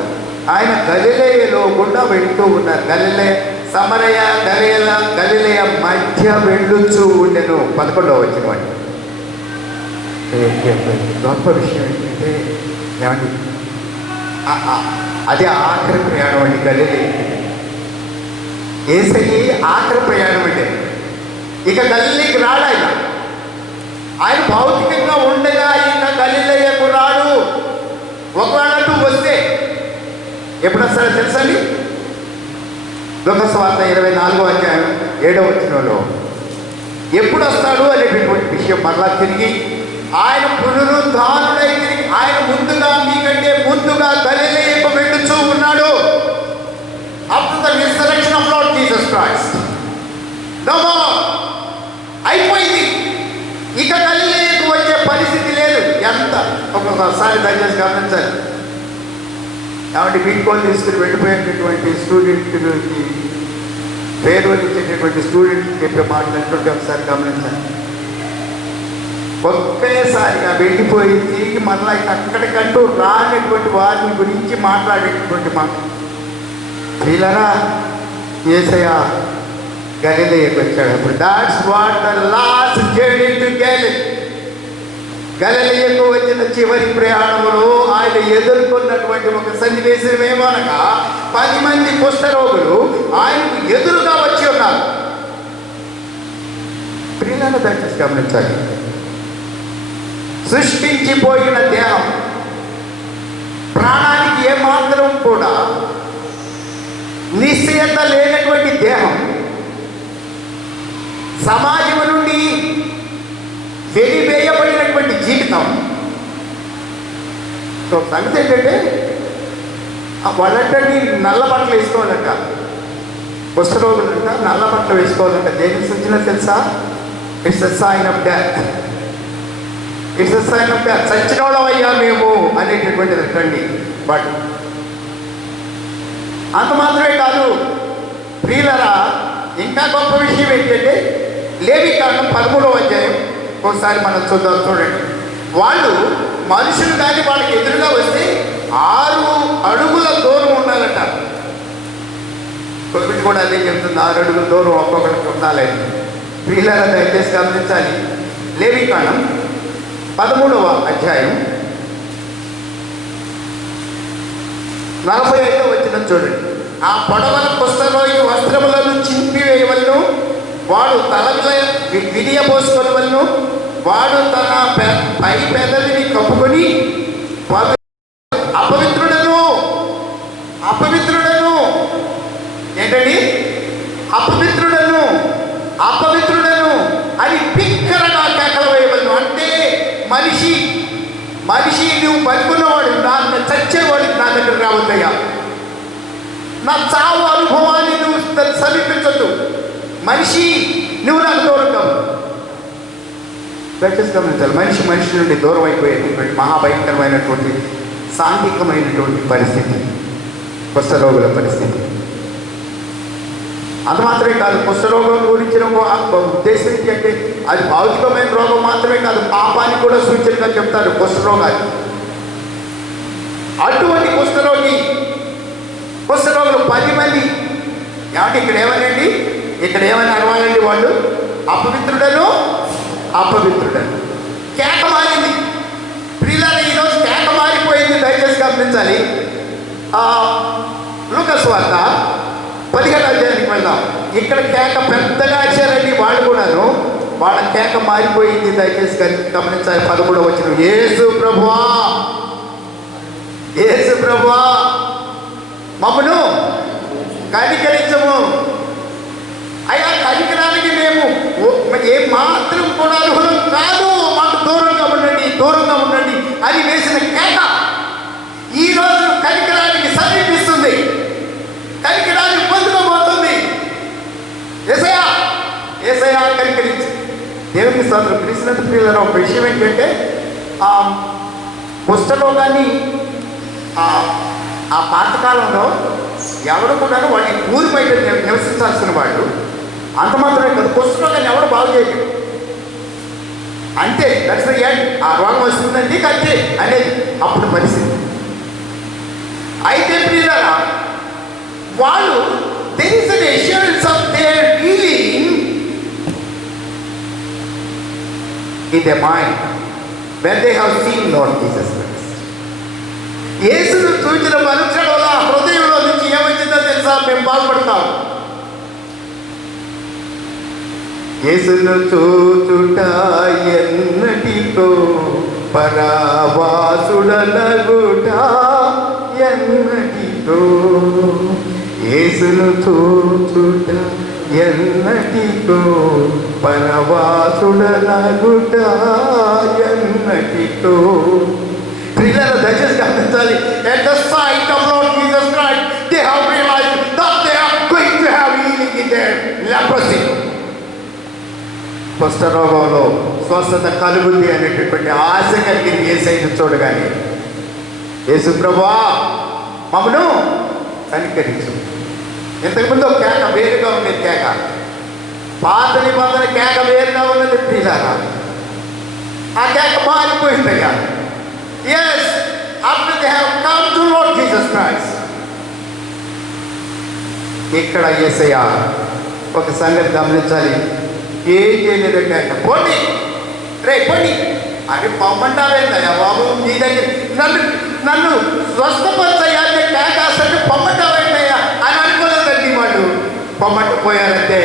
ఆయన గలిలయలో గుండా వెళుతూ ఉన్నారు. సమరయ గలిలయ మధ్య వెళ్ళుచూ ఉండెను. 11వ వచనం అండి. గొప్ప విషయం ఏంటంటే, ఏమండి, అదే ఆఖరి ప్రయాణం అండి. గలిలయ యేసయ్య ఆఖరి ప్రయాణం అంటే ఇక గలిలయకి రాడు ఆయన భౌతికంగా ఉండగా ఇక గలిలయకు రాడు. ఒకవేళ వస్తే ఎప్పుడు వస్తాడో తెలుసండి? లూకాసువార్త 24వ అధ్యాయం 7వ వచనంలో ఎప్పుడు వస్తాడు అనేటటువంటి విషయం మరలా తిరిగి ఆయన పునరుద్ధానుడై తిరిగి ఆయన ముందుగా, మీకంటే ముందుగా గలిలయకు వెళ్ళుచూ ఉన్నాడు. After the resurrection of Lord Jesus Christ, no more. అయిపోయింది. ఇక గలిలయకు వచ్చే పరిస్థితి లేదు. ఎంత ఒక్కొక్కసారి దయచేసి గమనించాలి. కాబట్టి వీడ్కోలు తీసుకుని వెళ్ళిపోయేటటువంటి స్టూడెంట్కి పేరు ఇచ్చేటటువంటి స్టూడెంట్కి చెప్పే మాటలు ఏంటంటే ఒకసారి గమనించండి. ఒకేసారిగా వెళ్ళిపోయి తిరిగి మరలా అక్కడికంటూ రానటువంటి వారిని గురించి మాట్లాడేటటువంటి మాట. వీళ్ళరా యేసయ్య గలిలయకు వచ్చాడు. That's what the last journey to గలిలయకు వచ్చిన చివరి ప్రయాణంలో ఆయన ఎదుర్కొన్నటువంటి ఒక సన్నివేశం ఏమనగా 10 మంది కుష్ఠరోగులు ఆయనకు ఎదురుగా వచ్చి ఉన్నారు. ప్రియులను దయచేసి గమనించాలి. సృష్టించిపోయిన దేహం, ప్రాణానికి ఏమాత్రం కూడా నిశ్చయత లేనటువంటి దేహం, సమాజం నుండి వెలివేయబడినటువంటి జీవితం. సో సంగతి ఏంటంటే వాళ్ళంటే నల్ల బట్టలు వేసుకోవాలంట, కుష్ఠరోగులంట నల్ల బట్టలు వేసుకోవాలంట. దేనికి సూచన తెలుసా? It's a sign of death. It's a sign of death. చచ్చినోళ్ళం అయ్యా మేము అనేటటువంటిది రండి. బట్ అంత మాత్రమే కాదు ప్రియులరా, ఇంకా గొప్ప విషయం ఏంటంటే లేవికాండం 13వ అధ్యాయం ఒకసారి మనం చూద్దాం. చూడండి, వాళ్ళు మనుషులు కానీ వాళ్ళకి ఎదురుగా వస్తే 6 అడుగుల దూరం ఉండాలంట. కొద్ది కూడా అదే చెప్తుంది, 6 అడుగుల దూరం ఒక్కొక్కరికి ఉండాలని. ప్రియులరా దయచేసి గమనించాలి. లేవికాండం 13వ అధ్యాయం 45వ వచనం చూడండి. ఆ పొడవల కుష్ఠరోగి వస్త్రములను చింపివేయవలను, వాడు తల విడియబోసుకొనవలను, వాడు తన పై పెదవిని కప్పుకొని అపవిత్రుడను అపవిత్రుడను ఏంటండి అపవిత్రుడను అపవిత్రుడను అని బిక్కరగా కేకలు వేయవలను. అంటే మనిషి నువ్వు బతుకున్నవాడు, చచ్చేవాడు నా దగ్గర రావద్దయ్యా. నా చావు అనుభవాన్ని నువ్వు సమీపించద్దు. మనిషి నువ్వు నాకు దూరం కావు. దయచేసి గమనించాలి. మనిషి నుండి దూరం అయిపోయేటటువంటి మహాభయంకరమైనటువంటి సాంఘికమైనటువంటి పరిస్థితి కుష్ఠరోగుల పరిస్థితి. అది మాత్రమే కాదు, కుష్ఠరోగం గురించిన ఉద్దేశం ఏంటి అంటే అది భౌతికమైన రోగం మాత్రమే కాదు, పాపానికి కూడా సూచనగా చెప్తారు కుష్ఠరోగాన్ని. అటువంటి కుష్ఠరోగులు 10 మంది. ఏమంటే ఇక్కడ ఏమనండి, ఇక్కడ ఏమని అరవాలండి వాళ్ళు? అపవిత్రుడను కేక మారింది. ప్రియులారా, ఈరోజు కేక మారిపోయింది. దయచేసి గమనించాలి. లూకాసు వార్త 17వ అధ్యాయానికి వెళ్దాం. ఇక్కడ కేక పెద్దగా వచ్చారండి వాళ్ళు కూడాను. వాళ్ళ కేక మారిపోయింది. దయచేసి గమనించాలి. 13వ వచనం, యేసు ప్రభువా మమ్మను కనికరించము. అయ్యా, కనికరానికి మేము ఏ మాత్రం కూడా అర్హులం కాదు, మాకు దూరంగా ఉండండి అని వేసిన కేక ఈరోజు కనికరానికి సమీపిస్తుంది, కనికరాన్ని పొందుకోబోతుంది. యేసయ్యా కనికరించి దేవునికి స్తోత్రం. క్రీస్తునందు ప్రియులైన ఒక విషయం ఏంటంటే కుష్ఠరోగాన్ని ఆ పాతకాలంలో ఎవరు కూడా వాళ్ళని ఊరి బయట నివసించాల్సిన వాళ్ళు. అంత మాత్రమే కాదు, కుష్ఠరోగాన్ని ఎవరు బాగు చేయలేదు. అంతే, దట్స్ ద ఎండ్. ఆ రోగం వస్తుందండి అంతే అనేది అప్పుడు పరిస్థితి. అయితే ప్రియులారా, వాళ్ళు there is an assurance of their healing in their mind when they have seen Lord Jesus Christ. యేసును చూచిన మరుక్షణంలో హృదయంలో నుంచి ఏమొచ్చిందో తెలుసా? మేము బాగుపడతాం. యేసును చూచుట ఎన్నటికో పరవాసుడనగుట ఎన్నటికో, యేసును చూచుట ఎన్నటికో పరవాసుడనగుట ఎన్నటికో. ప్రియులారా, దయచేసి గమనించాలి. At the sight of Lord Jesus Christ, they have realized that they are going to have healing in their leprosy. కుష్ఠరోగంలో స్వస్థత కలుగుంది అనేటటువంటి ఆశ కలిగింది యేసయ్యను చూడగానే. యేసు ప్రభువా మమ్మను కనికరించు. ఇంతకుముందు ఒక కేక వేరుగా ఉండేది, కేక పాత నిబంధన కేక వేరుగా ఉన్నది ప్రియులారా. ఆ కేక మారిపోయిందయ్యా. Yes, after they have come to Lord Jesus Christ. ఇక్కడ యేసయ్య ఒక సంగతి గమనించాలి. ఏం చేయలేదంటే ఆయన పోండి, రే పోండి అని పొమ్మంటావేందయ్యా బాబు, నీ దగ్గర నన్ను స్వస్థపరచయ్యా కేకాసంటే పొమ్మంటావేందయ్యా అని అనుకోలేదండి. వాళ్ళు పొమ్మంటపోయారంటే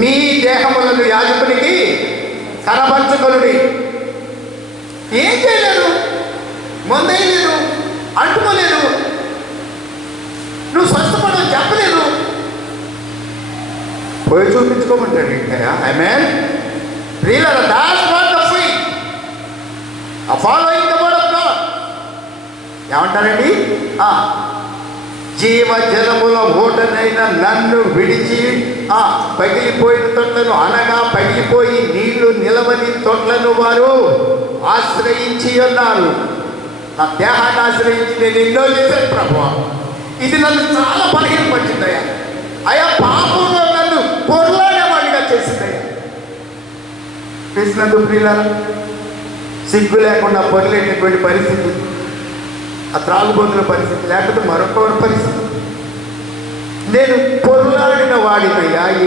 మీ దేహములను యాజకునికి కనపరచుకొనుడి. ఏం చేయలేదు, ముందేయలేదు, అంటుకోలేదు, నువ్వు స్వస్థపడని చెప్పలేదు, పోయి చూపించుకోమంటాడు. ఆమేన్. ప్రియులారా, that's what the faith, following the word of God. ఏమంటారండి? జీవ జలముల ఓటనైన నన్ను విడిచి పగిలిపోయిన తొట్లను, అనగా పగిలిపోయి నీళ్లు నిలవని తొట్లను వారు ఆశ్రయించి ఉన్నారు. నా దేహాన్ని ఆశ్రయించి నేను ఎన్నో చేశాను ప్రభువా, ఇది నన్ను చాలా బలహీనపరిచిందయ్యా. అయ్యా, పాపంలో నన్ను పొరలాడేవాడిగా చేసిందయ్యా. చేసినందుకు ప్రియులారా, సిగ్గు లేకుండా పొరలేటటువంటి పరిస్థితి, ఆ త్రాగుబోతుల పరిస్థితి, లేకపోతే మరొక పరిస్థితి. నేను పొరలాడిన వాడినయ్యా ఈ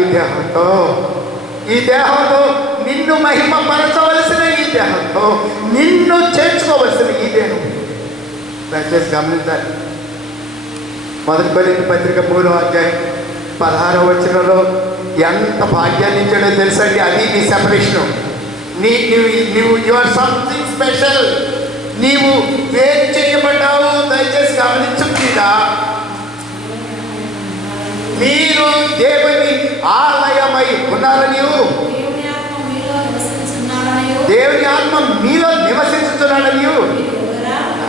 దేహంతో నిన్ను మహిమపరచవలసిన ఈ దేహంతో నిన్ను చేర్చుకోవలసిన ఈ దేహం. దయచేసి గమనించాలి. మొదటి కొరింథీ పత్రిక 3వ అధ్యాయం 16వ వచనంలో ఎంత భాగ్యాన్ని ఇచ్చాడో తెలుసండి. అది నీ సెపరేషను. నీవు యు ఆర్ సంథింగ్ స్పెషల్. నీవు వేరు చేయబడ్డావు. దయచేసి గమనించుకుందా, మీరు దేవుని ఆలయమై ఉన్నారని, దేవుని ఆత్మ మీలో నివసించుతున్నాడని.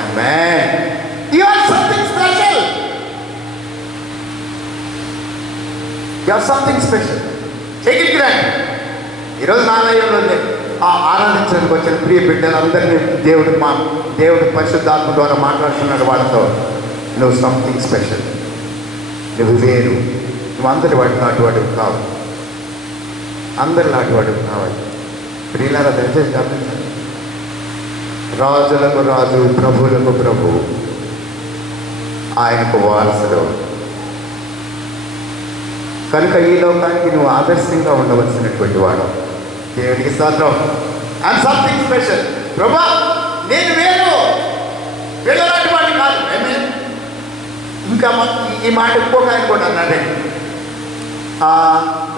ఆమేన్. You are something special. You are something special. Take it granted. ఈరోజు నా ఆలయంలో ఆరాధించడానికి వచ్చిన ప్రియ బిడ్డలందరినీ దేవుడు పరిశుద్ధాత్మ ద్వారా మాట్లాడుతున్నాడు వాళ్ళతో. నువ్వు సంథింగ్ స్పెషల్, నువ్వు వేరు, నువ్వు అందరి లాంటి వాడు కావు, అందరి లాంటి వాడు కావాలి. ప్రియులారా, దయచేసి గమనించండి. రాజులకు రాజు, ప్రభువులకు ప్రభు, ఆయనకు వారసుడు కనుక ఈ లోకానికి నువ్వు ఆదర్శంగా ఉండవలసినటువంటి వాడు. దేవుడికి స్తోత్రం. I'm something special. ప్రభా, నేను వేరు, వీళ్ళలాంటి వాడిని కాదు. ఇంకా ఈ మాట ఇంకొక ఆయన కూడా అన్నాడే.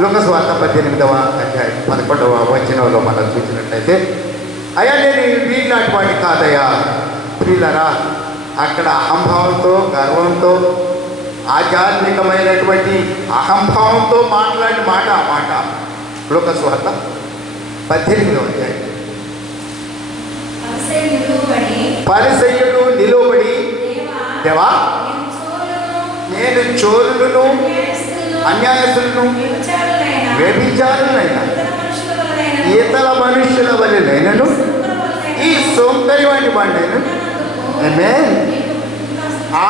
లూకాసు వార్త 18వ అధ్యాయం 11వ వచనంలో మనం చూసినట్లయితే, అయ్యా నేను వీళ్ళలాంటి వాడిని కాదయ్యా. ప్రియులారా, అక్కడ అహంభావంతో, గర్వంతో, ఆధ్యాత్మికమైనటువంటి అహంభావంతో మాట్లాడిన మాట ఆ మాట. లూకాసు వార్త 18వ అధ్యాయం. పరిసయ్యుడు నిలువబడి, దేవా, నేను చోరులను, అన్యాయస్తులను, వ్యభిచారులైన ఇతర మనుషుల వలెనైనను ఈ సౌందర్యం వంటి వాడినైనా. ఆమేన్.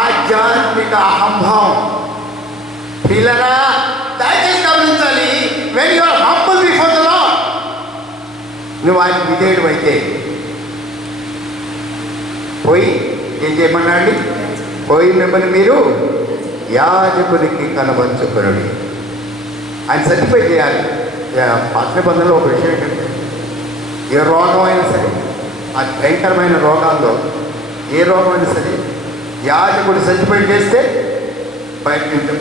ఆధ్యాత్మిక అహంభావం. పిల్లరా, దయచేసి గమనించాలి. When you are humble before the Lord, నువ్వు ఆయన విధేయుడు అయితే పోయి ఏం చేయమన్నాడు? పోయి మిమ్మల్ని మీరు యాజకునికి కనబరుచుకొనుడి. ఆయన సర్టిఫై చేయాలి. పాత నిబంధనలో ఒక విషయం ఏంటంటే, ఏ రోగం అయినా సరే, ఆ భయంకరమైన రోగాల్లో ఏ రోగం అయినా సరే యాజకుడు సర్టిఫై చేస్తే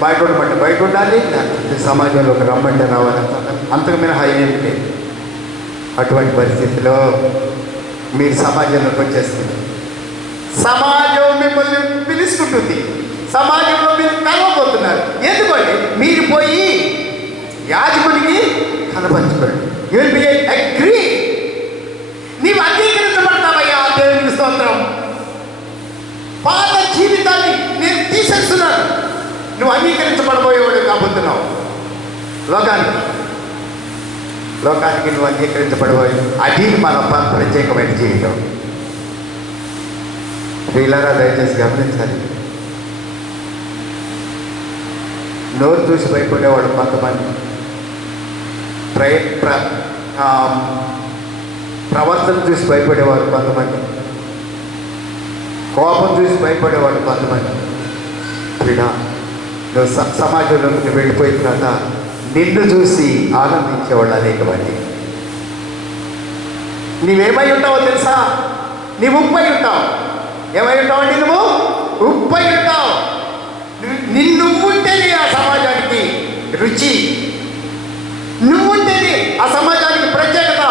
బయట ఉండమంటే బయట ఉండాలి, లేకపోతే సమాజంలోకి రమ్మంటే రావాలి. అంతకు మినహా ఏమి లేదు. అటువంటి పరిస్థితిలో మీరు సమాజంలోకి వచ్చేస్తుంది. సమాజం మిమ్మల్ని పిలుచుకుంటుంది. సమాజంలో మీరు కలవబోతున్నారు. ఎందుకంటే మీరు పోయి యాజకునికి కనపరచుకోండి. You will be agree. నీవు అంగీకరించబడతావయ్యా. దేవునికి స్తోత్రం. పాత జీవితాన్ని నేను తీసేస్తున్నాను. నువ్వు అంగీకరించబడబోయేవాడు కాబోతున్నావు. లోకానికి నువ్వు అంగీకరించబడబోయే అది మన ప్రత్యేకమైన జీవితం. వీళ్ళరా దయచేసి గమనించాలి. నోరు చూసి భయపడేవాడు కొంతమంది, ప్రవర్తన చూసి భయపడేవాడు కొంతమంది, కోపం చూసి భయపడేవాడు కొంతమంది. వీడా నువ్వు సమాజంలోకి వెళ్ళిపోయిన తర్వాత నిన్ను చూసి ఆనందించేవాళ్ళు అనేక మంది. నీవేమై ఉంటావో తెలుసా? నీవు ఉప్పై ఉంటావు. ఏమై ఉంటావండి? నువ్వు ఉప్పై ఉంటావు. నువ్వుంటేనే ఆ సమాజానికి రుచి, నువ్వుంటేనే ఆ సమాజానికి ప్రత్యేకత.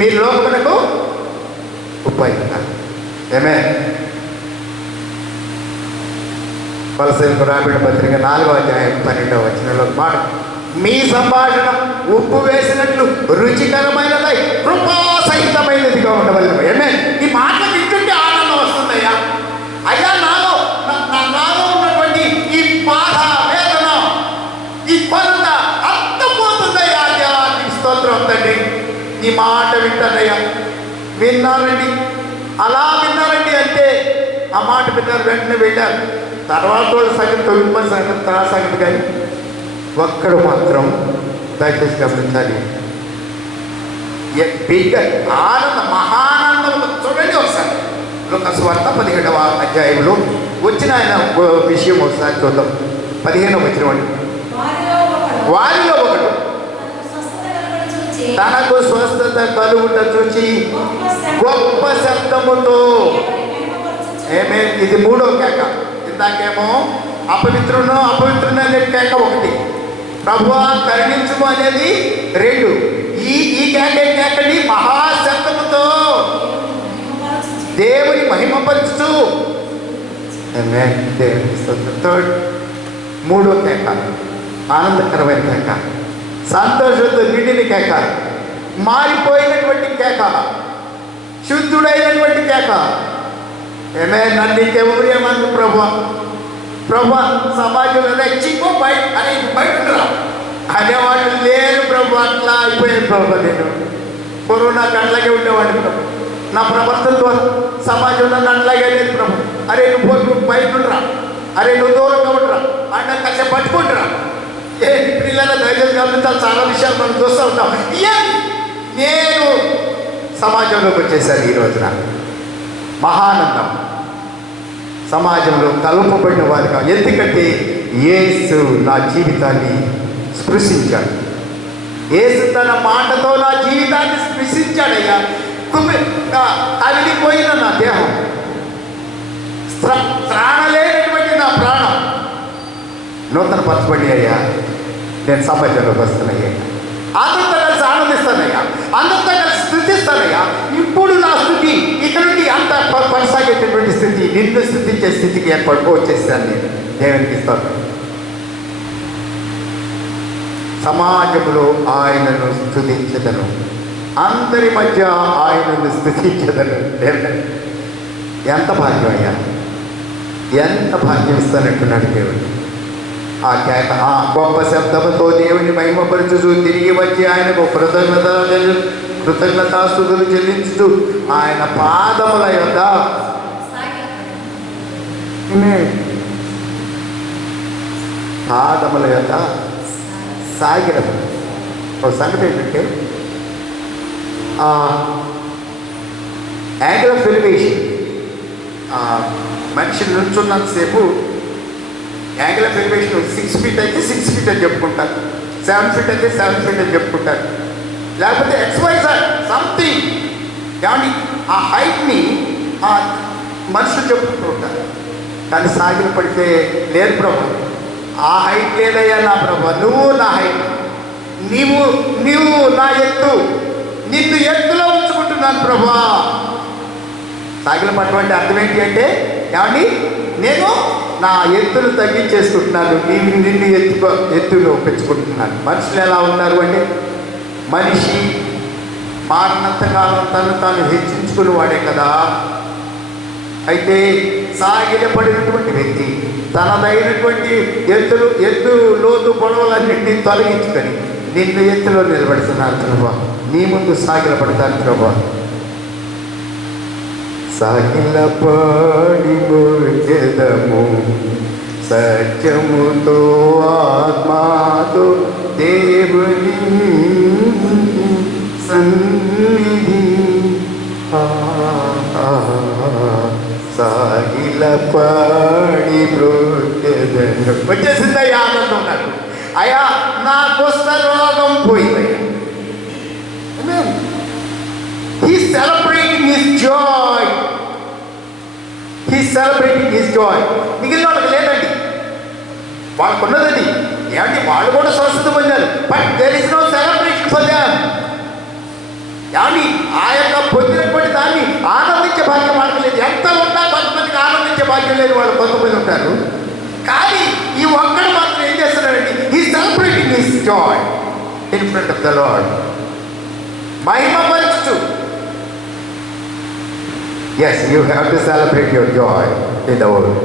మీరు లోకమునకు ఉప్పై ఉంటారు. ఏమే కొలసీలకు రాబడిన పత్రిక 4వ అధ్యాయం 12వ వచనంలో మాట, మీ సంభాషణ ఉప్పు వేసినట్లు రుచికరమైనదై కృపాసహితమైనదిగా ఉండవలెను. ఏమే ఈ మాటలు వింటుంటే ఆనందం వస్తుందయ్యా. అయ్యా నాలో ఉన్నటువంటి ఈ బాధ, వేదన, ఈ కొరత అర్థపోతుందయ్యా. నీకు స్తోత్రం తండ్రి. నీ మాట వింటానయ్యా. విన్నారండి, అలా విన్నారండి అంటే ఆ మాట విన్నారు, వెంటనే వెళ్ళారు. తర్వాత వాళ్ళ సంగతి 9 మంది సంగతి తన సంగతి. కానీ ఒక్కడు మాత్రం దయచేసి గమనించాలి, ఆనందం, మహానందం. చూడండి ఒకసారి లూకాసు వార్త 17వ అధ్యాయంలో వచ్చిన ఆయన విషయం ఒకసారి చూద్దాం. 15వ వచనం. వారిలో ఒకడు తనకు స్వస్థత కలుగుట చూచి గొప్ప శబ్దముతో, ఏమే ఇది 3వ కేక. ఇందాకేమో అపవిత్రును అనే కేక ఒకటి, ప్రభువా కరుణించుము అనేది 2. ఈ కేకని మహాశబ్దముతో దేవుని మహిమపరచుచు. థర్డ్ 3వ కేక ఆనందకరమైన కేక, సంతోషంతో నిండిన కేక, మారిపోయినటువంటి కేక, శుద్ధుడైనటువంటి కేక. ఏమే నన్ను ఇంకెవరు ఏమన్నా ప్రభా సమాజంలో రెచ్చిపో బయట అనేవాళ్ళు లేరు ప్రభు. అట్లా అయిపోయాను ప్రభు. నేను కరోనా అట్లాగే ఉండేవాడిని ప్రభు. నా ప్రవర్తన ద్వారా సమాజంలో అట్లాగే లేదు ప్రభు. అరే నువ్వు బయట ఉండరా, అరే నువ్వు దూరంగా ఉండరా అంటే కాసేపు పట్టుకుంటురా. పిల్లల దయచేసి గమనించాలి, చాలా విషయాలు మనం చూస్తూ ఉంటాం. నేను సమాజంలోకి వచ్చేసాను ఈ రోజున. మహానందం. సమాజంలో కలుపబడిన వారిగా, ఎందుకంటే యేసు నా జీవితాన్ని స్పృశించాడు. యేసు తన మాటతో నా జీవితాన్ని స్పృశించాడయ్యా. కదిలిపోయిన నా దేహం, ప్రాణలేనటువంటి నా ప్రాణం నూతన పరచబడి అయ్యా. నేను సమాజంలోకి వస్తున్నాయ్యా. అందరితో కలిసి ఆనందిస్తానయ్యా, అందరితో కలిసి స్థుతిస్తానయ్యా. ఇప్పుడు నా స్థుతి ఇక్కడ నుండి అంత కొనసాగేటటువంటి స్థితి, నిన్ను స్థుతించే స్థితికి వచ్చేస్తాను నేను. దేవునికి ఇస్తాను. సమాజంలో ఆయనను స్థుతించదను, అందరి మధ్య ఆయనను స్థుతించదను. ఎంత భాగ్యం అయ్యా, ఎంత భాగ్యం ఇస్తానంటున్నాడు దేవుడు. ఆ కేక, ఆ గొప్ప శబ్దముతో దేవుని మహిమపరచుచు తిరిగి వచ్చి ఆయనకు కృతజ్ఞతాస్తుతులు చెల్లించుతూ ఆయన పాదముల యొద్ద సాగిరము. ఒక సంగతి ఏంటంటే యాంగిల్ ఆఫ్ ఎలివేషన్, మనిషి నుంచున్నంతసేపు యాంగిల్ ఆఫ్ ఎలివేషన్ 6 feet అయితే 6 feet అని చెప్పుకుంటారు, 7 feet అయితే 7 feet అని చెప్పుకుంటారు, లేకపోతే XYZ సంథింగ్. కానీ ఆ హైట్ని మనుషులు చెప్పుకుంటూ ఉంటారు. కానీ సాగిల పడితే లేదు ప్రభు, ఆ హైట్ లేదయ్యా నా ప్రభు, నువ్వు నా హైట్, నీవు నా ఎత్తు, నిన్ను ఎత్తులో ఉంచుకుంటున్నాను ప్రభా. సాగిల పట్టమంటే అర్థం ఏంటి అంటే, ఏమండి నేను నా ఎత్తును తగ్గించేసుకుంటున్నాను, నిన్ను ఎత్తులో పెంచుకుంటున్నాను. మనుషులు ఎలా ఉన్నారు అంటే, మనిషి మారినంతకాలం తను తాను హెచ్చించుకునేవాడే కదా. అయితే సాగిలపడినటువంటి వ్యక్తి తనదైనటువంటి ఎత్తు లోతు పొడవులన్నింటినీ తొలగించుకొని నిన్ను ఎత్తులో నిలబడుతున్నాను ప్రభా, నీ ముందు సాగిలపడతాను ప్రభా. సాగిలపడి ముర్చెదము సత్యముతో ఆత్మాతో దేవుని సన్నిధి సాగిల పాడి మృత్యదను. వచ్చేసిందయ్యా ఆనందం నాకు. అయ్యా నా కుష్ఠరోగం పోయిందయ్యా. He's celebrating his joy. He's celebrating his joy. మిగిలిన వాళ్ళకి లేదండి, వాళ్ళకు ఉన్నదండి. ఏమంటే వాళ్ళు కూడా స్వస్థత పొందారు, but there is no celebration for them. ఏమండి ఆ యొక్క పొందినటువంటి దాన్ని ఆనందించే భాగ్యం వాళ్ళకి లేదు. ఎంత ఉన్నా కొంతమందికి ఆనందించే భాగ్యం లేదు, వాళ్ళు కొంతమంది ఉంటారు. కానీ ఈ ఒక్కడు మాత్రం ఏం చేస్తున్నాడండి? He celebrating his joy in front of the Lord. మహిమపరచు. Yes, you have to celebrate your joy in the world.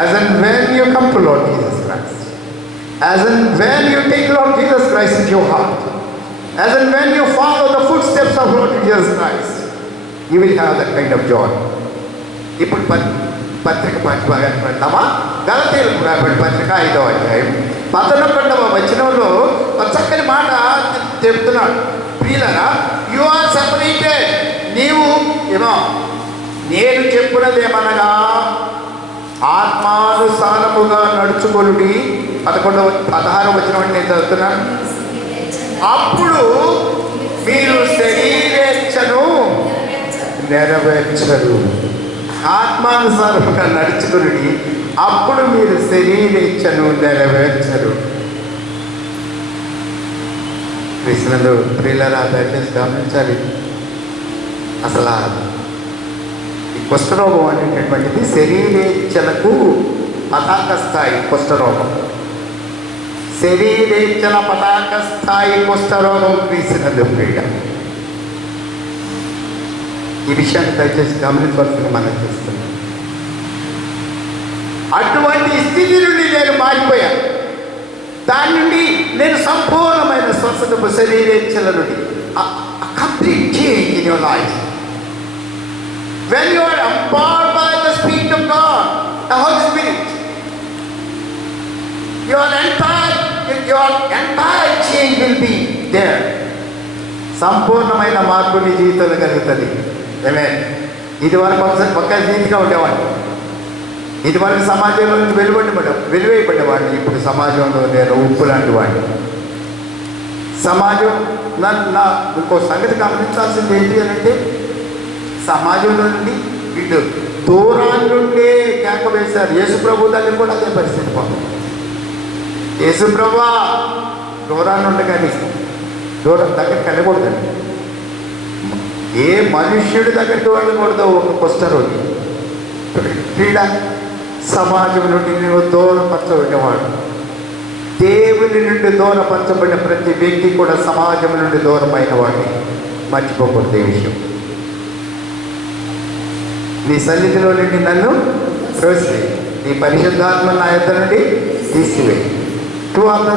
As and when you come to Lord Jesus Christ. As and when you take Lord Jesus Christ in your heart. As and when you follow the footsteps of Lord Jesus Christ. You will have that kind of joy. ఇప్పుడు పత్రిక పంచుతామా? గలతీయులకు రాబడి పత్రిక 5వ అధ్యాయం 11వ వచనంలో ఒక చక్కని మాట చెప్తున్నాడు. ప్రియులారా, యు ఆర్ సెపరేటెడ్. నీవు నేను చెప్పినదేమనగా ఆత్మానుసారముగా నడుచుకొనుడి. 16వ వచనం నేను చదువుతున్నాను. అప్పుడు మీరు శరీరేచ్ఛను నెరవేర్చరు. ఆత్మానుసారముగా నడుచుకొనుడి, అప్పుడు మీరు శరీరేచ్ఛను నెరవేర్చరు. కృష్ణుడు ప్రియులరా దయచేసి గమనించాలి. అసలు ఈ కుష్ఠరోగం అనేటటువంటిది శరీరేచ్ఛలకు పతాక స్థాయి కుష్ఠరోగం. శరీరేచ్ఛల పతాక స్థాయి కుష్ఠరోగం కృష్ణుడు ప్రియ. ఈ విషయాన్ని దయచేసి గమనించవలసిన మనం చేస్తున్నాం. అటువంటి స్థితి నుండి నేను మారిపోయాను. దాని నుండి నేను సంపూర్ణమైన స్వస్థత శరీరేచ్ఛల నుండి complete change in your life. When you are empowered by the Spirit of God, the Holy Spirit, your entire change will be there. సంపూర్ణమైన మార్పు నీ జీవితంలో కలుగుతుంది. ఆమేన్. ఇది వరకు ఒక్క రీతిగా ఉండేవాడిని. ఇది వరకు సమాజంలో నుంచి వెలువైపడ్డవాడిని. ఇప్పుడు సమాజంలో నేను ఉప్పు లాంటి వాడిని. సమాజం నా ఇంకో సంగతి గమనించాల్సింది ఏంటి అని అంటే, సమాజంలో నుండి వీళ్ళు దూరాన్ని నుండే కేక వేశారు. యేసుప్రభు దగ్గర కూడా అదే పరిస్థితి పోతుంది. యేసుప్రభు దూరాన్ని ఉండగానే దూరం దగ్గరికి వెళ్ళకూడదండి. ఏ మనుష్యుడి దగ్గరికి వెళ్ళకూడదు ఒక కుష్ఠరోగి. క్రీడ సమాజం నుండి నేను దూరపరచబడినవాడు. దేవుని నుండి దూరపరచబడిన ప్రతి వ్యక్తి కూడా సమాజం నుండి దూరమైన వాడిని మర్చిపోకూడదు. ఈ విషయం నీ సన్నిధిలో నుండి నన్ను త్రోసివేయి, నీ పరిశుద్ధాత్మ నా యొద్ద నుండి తీసివేయి. Two are the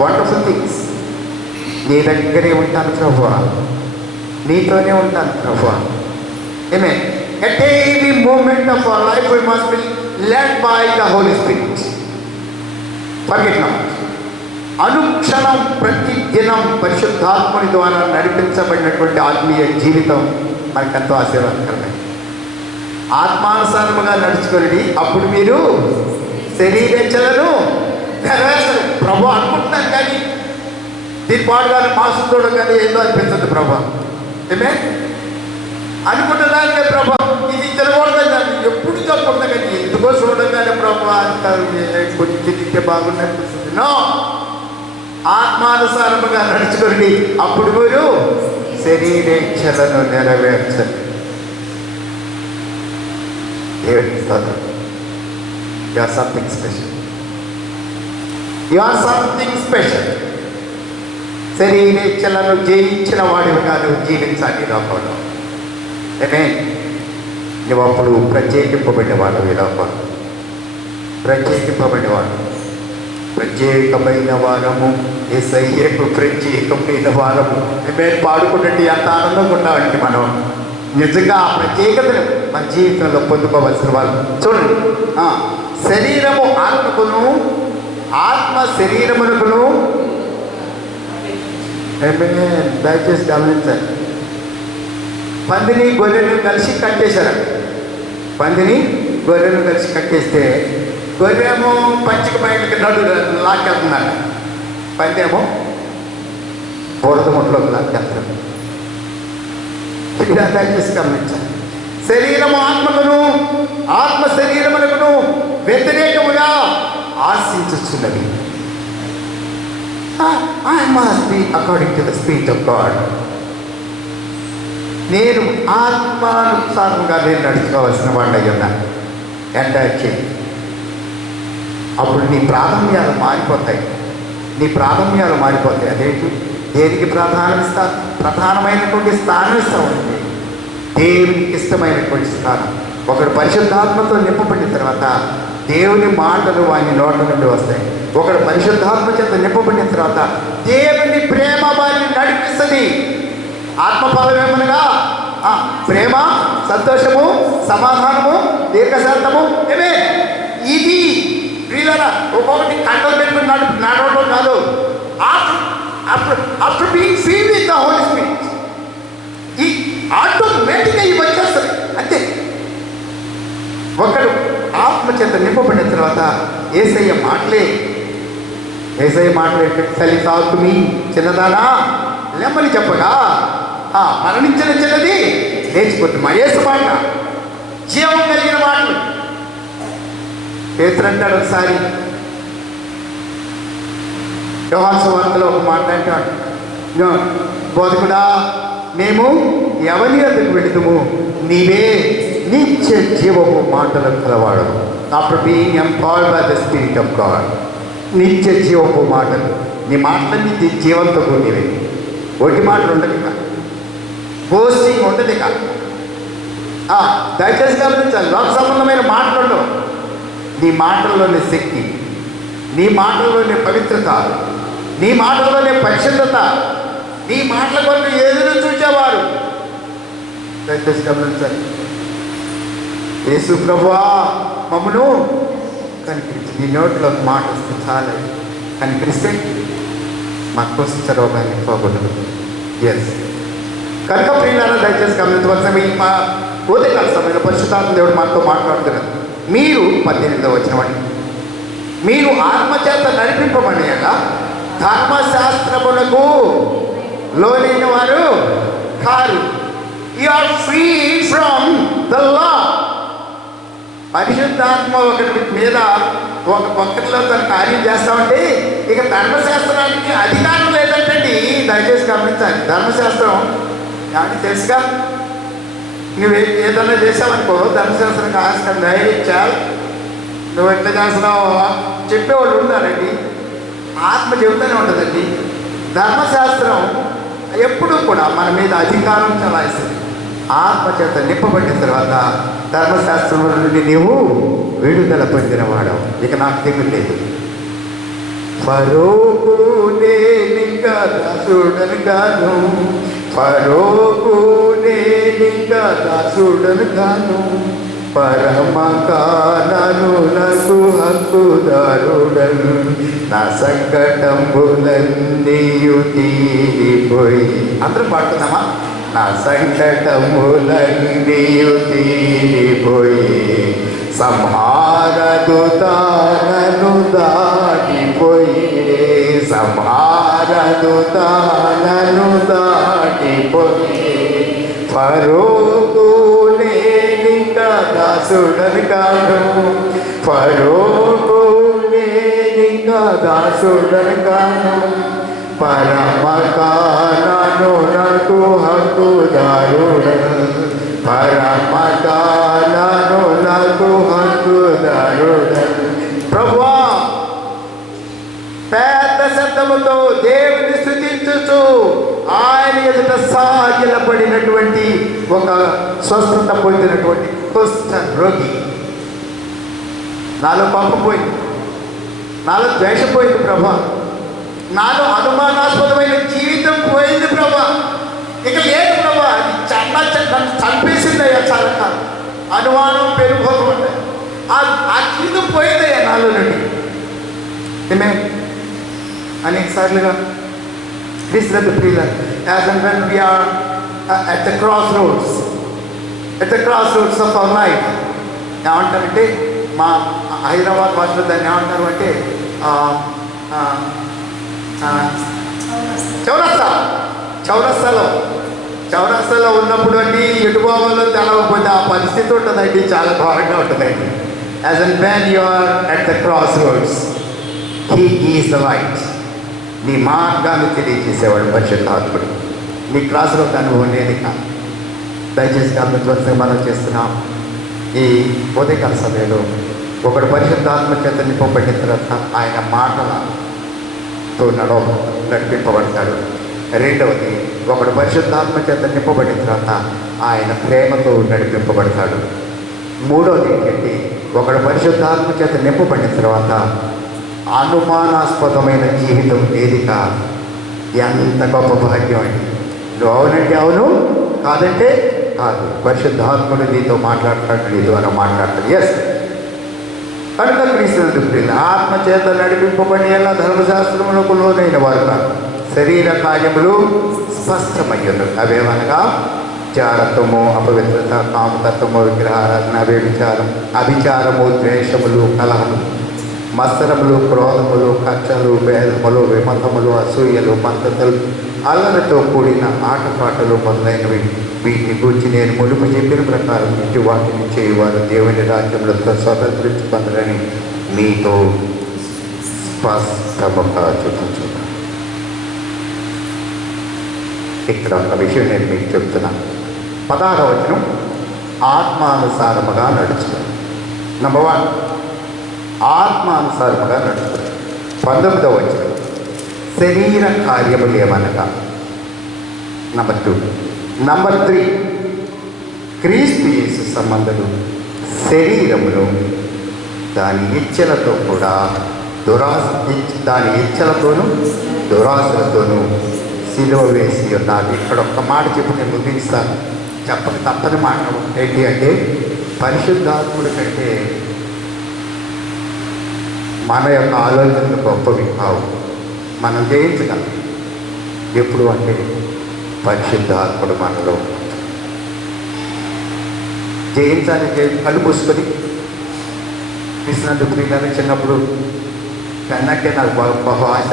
wonderful things. నీ దగ్గరే ఉంటాను ప్రభువా, నీతోనే ఉంటాను ప్రభువా. ఆమేన్. At every moment of our life we must be led by the Holy Spirit. Forget not. అనుక్షణం ప్రతి దినం పరిశుద్ధాత్ముని ద్వారా నడిపించబడినటువంటి ఆత్మీయ జీవితం మనకెంతో ఆశీర్వాదకరమే. ఆత్మానుసారముగా నడుచుకొని అప్పుడు మీరు శరీరేచ్ఛలను నెరవేర్చరు. ప్రభు అనుకుంటున్నాను కానీ దీని పాడుగానే మాసం చూడగానే ఏదో అనిపించదు ప్రభు. ఏమే అనుకుంటున్నాను ప్రభు ఇది తినకూడదని ఎప్పుడు చెప్పకుండా కానీ ఎందుకో చూడగానే ప్రభు కొంచెం తింటే బాగుందనిపిస్తుంది. నో, ఆత్మానుసారముగా నడుచుకొని అప్పుడు మీరు శరీరేచ్ఛలను నెరవేర్చరు. You are something special. You are something special. శరీరేచ్ఛలను జయించిన వాడివిగా నువ్వు జీవించాలి లోకంలో. నువ్వు అప్పుడు ప్రత్యేకింపబడినవాడు. ఈ లోకంలో ప్రత్యేకింపబడినవాడు. ప్రత్యేకమైన వారము, యేసయ్యకు ప్రత్యేకమైన వారము. మేము పాడుకుంటే ఎంత ఆనందంగా ఉన్నామంటే మనం నిజంగా ఆ ప్రత్యేకతను మన జీవితంలో పొందుకోవలసిన వాళ్ళు. చూడండి, శరీరము ఆత్మకును, ఆత్మ శరీరమునకును. దయచేసి గమనించాలి. పందిని గొర్రెను కలిసి కట్టేశారు. పందిని గొర్రెను కలిసి కట్టేస్తే గొర్రెమో పచ్చిక బయటకి నడు లాక్కెళ్తున్నారు, పందేమో బురద ముట్లోకి లాక్కెళ్తారు. ఇలా దయచేసి గమనించాలి. శరీరము ఆత్మకును, ఆత్మ శరీరమునకును వ్యతిరేకముగా ఆశించుచున్నది. I must be according to the Spirit of God. నేను ఆత్మానుసారంగా నేను నడుచుకోవాల్సిన వాడిని అయి ఉన్నా. ఎంటర్ చేయి. అప్పుడు నీ ప్రాధాన్యాలు మారిపోతాయి. నీ ప్రాధాన్యాలు మారిపోతాయి. అదేంటి? దేనికి ప్రాధాన్యం ఇస్తా? ప్రధానమైనటువంటి స్థానం ఇస్తా ఉంటుంది. దేవునికి ఇష్టమైనటువంటి స్థానం. ఒకడు పరిశుద్ధాత్మతో నింపబడిన తర్వాత దేవుని మాటలు వాని నోట్ల నుండి వస్తాయి. ఒకడు పరిశుద్ధాత్మ చేత నింపబడిన తర్వాత దేవుని ప్రేమ వారిని నడిపిస్తుంది. ఆత్మఫలం ఏమనగా ప్రేమ, సంతోషము, సమాధానము, దీర్ఘశాంతము. ఏమే ఇది వీళ్ళరా ఒక్కొక్కటి కంటలు పెట్టుకుని నడవడం కాదు. After being filled with the Holy Spirit ఈ ఆటోమేటిక్గా ఇవి వచ్చేస్తుంది అంతే. ఒకడు ఆత్మ చేత నింపబడిన తర్వాత యేసయ్య మాటలే తల్లి తాకుమి చిన్నదానా లెమ్మని చెప్పగా మరణించిన చిన్నది లేచిపోతుంది. మా యేసు మాట జీవం కలిగిన మాటలు. పేతురు అంటాడు ఒకసారి యోహాను సువార్తలో ఒక మాట అంటాడు, బోధకుడా మేము ఎవరి వద్దకు వెళుతుము, నీవే నిత్య జీవపు మాటలకు కలవాడు. After being empowered by the spirit of God, నిత్య జీవపు మాటలు. నీ మాటలన్నీ జీవంతో కూడినవి. ఒట్టి మాటలు ఉండదు ఇక, పోస్టింగ్ ఉండదు ఇక. దయచేసి గమనించాలి, లోక సంబంధమైన మాటలు ఉండవు. నీ మాటల్లోని శక్తి, నీ మాటల్లోని పవిత్రత, నీ మాటల్లోనే పరిశుద్ధత, నీ మాటల కొరకు ఎదురు చూసేవారు. దయచేసి గమనించాలి. యేసు ప్రభువా మమ్మను కనికరించి, నీ నోట్లో ఒక మాట వస్తే చాలా కనికరిస్తే మా కోశించ రోగాన్ని పోగొట్టదు. ఎస్ కనుక ప్రియులారా దయచేసి గమనించవలసిన మా ఉదయకాల సమయంలో పరిశుద్ధాత్మ దేవుడు మాతో మాట్లాడుతున్నారు. మీరు 18వ వచనమండి, మీరు ఆత్మచేత నడిపింపబడేలా ధర్మశాస్త్రములకు లోనైన వారు కారు. You are free from the law. పరిశుద్ధాత్మ ఒకరి మీద ఒక్కరిలో తన కార్యం చేస్తామంటే ఇక ధర్మశాస్త్రానికి అధికారం లేదంటండి. దయచేసి గమనించాలి. ధర్మశాస్త్రం నాకు తెలుసుగా, నువ్వు ఏదన్నా చేసావనుకో ధర్మశాస్త్రానికి ఆస్కారం దయచేయాలి. నువ్వు ఎట్లా చేస్తున్నావు చెప్పేవాళ్ళు ఉన్నారండి. ఆత్మ చెబుతూనే ఉంటుందండి. ధర్మశాస్త్రం ఎప్పుడూ కూడా మన మీద అధికారం చలాయిస్తుంది. ఆత్మ చేత నింపబడిన తర్వాత ధర్మశాస్త్రం నుండి నీవు విడుదల పొందినవాడవు. ఇక నాకు తెగులు లేదు. ఫరోకు నేనింకా దాసుడను గాను, ఫరోకు నేనింకా దాసుడను గాను, పరమ కాననులకు హక్కుదారుడను, నా సంకటములన్నీయు తీరిపోయి. అందరం పాడుతున్నామా? నా సంకటములన్నీయు తీరిపోయి, సంహారదుతానను దాటిపోయి, సంహారదుతానను దాటిపోయి, ఫరోకు నేనింకా దాసుడను కాను, ఫరోకు నేనింకా దాసుడను కాను, పరమ కాననులకు హక్కుదారుడను, పరమ కాననులకు హక్కుదారుడను. ప్రభువా పెద్ద శబ్దముతో దేవుని స్తుతించుచు ఆయన ఎదుట సాగిలపడినటువంటి ఒక స్వస్థత పొందినటువంటి కుష్ఠ రోగి. నాలో పాపం పోయింది, నాలో ద్వేషం పోయింది ప్రభా, నాలో అనుమానాస్పదమైన జీవితం పోయింది ప్రభా. ఇక లేదు ప్రభా, అది నన్ను చంపే వచ్చిందయ్యా చాలా కాలం, అనుమానం పెరిగిపోతూ ఉంటాయి. ఆ జీవితం పోయిందయ్యా నాలో నుండి. ఏమే అనేక సార్లుగా తీసుకున్న ప్రియుల as and when we are at the crossroads of our life. ఏమంటారంటే మా హైదరాబాద్ భాషలో దాన్ని ఏమంటారు అంటే చౌరస్తాలో ఉన్నప్పుడు అండి ఎటుబాబులో తెలవకపోతే ఆ పరిస్థితి ఉంటుందండి, చాలా ఘోరంగా ఉంటుందండి. As and when you are at the cross roads, he is the light. నీ మార్గాన్ని తెలియజేసేవాడు పరిశుద్ధాత్ముడు. నీ క్రాస్ రోడ్ అనుభవం లేని కాదు. దయచేసి గమనించవలసిన మనం చేస్తున్నాం. ఈ ఉదయకాల సమయంలో ఒకడు పరిశుద్ధాత్మ చేత నింపబడిన తర్వాత ఆయన మాటలతో నడిపింపబడతాడు. రెండవది, ఒకడు పరిశుద్ధాత్మ చేత నింపబడిన తర్వాత ఆయన ప్రేమతో నడిపింపబడతాడు. మూడవది ఏంటంటే, ఒకడు పరిశుద్ధాత్మ చేత నింపబడిన తర్వాత అనుమానాస్పదమైన జీవితం ఏదిక. ఎంత గొప్ప భాగ్యం అండి. నువ్వు అవునంటే అవును, కాదంటే కాదు. పరిశుద్ధాత్ముడు నీతో మాట్లాడతాడు, నీ ద్వారా మాట్లాడతాడు. ఎస్, కనుక క్రీస్తునందు ప్రియుల ఆత్మ చేత నడిపింపబడి ఎలా ధర్మశాస్త్రములకు లోనైన వారు కాదు, శరీర కార్యములు స్పష్టమయ్యను. అవేమనగా చారత్వము, అపవిత్రత, కామతత్వము, విగ్రహారాధన, అభిచారము, ద్వేషములు, కలహము, మత్సరములు, క్రోధములు, కక్షలు, భేదములు, విమతములు, అసూయలు, మద్దతులు, అల్లరితో కూడిన ఆటపాటలు మొదలైనవి. వీటిని గురించి నేను మునుపు చెప్పిన ప్రకారం ఇంటి వాటిని చేయువారు దేవుని రాజ్యంలో స్వతంత్రించుకుందరని మీతో స్పష్టముగా చూపించున్నాను. ఇక్కడ ఒక విషయం నేను మీకు చెప్తున్నాను. 16వ వచనం, ఆత్మానుసారముగా నడుచుకోండి. నంబర్ 1, ఆత్మానుసారముగా నడుచుకోండి. 19వ వచనం, శరీర కార్యములు ఏమనగా. నంబర్ 2. నంబర్ 3, క్రీస్తు యేసు సంబంధులు శరీరమును దాని ఇచ్చలతో కూడా దాని ఇచ్చలతోనూ దురాశలతోనూ సిలువ వేసి ఉన్నారు. ఇక్కడ ఒక్క మాట చెప్పి నేను ముగిస్తాను. చెప్పక తప్పని మాట ఏంటి అంటే, పరిశుద్ధాత్ముడి కంటే మన యొక్క ఆలోచనలు గొప్పవి కావు. మనం జయించగలం ఎప్పుడు అంటే పరిశుద్ధాత్ముడు మనలో. జయించాలి కళ్ళు మూసుకొని. కృష్ణందు ప్రియులని చిన్నప్పుడు పెన్నంటే నాకు బహు ఆశ.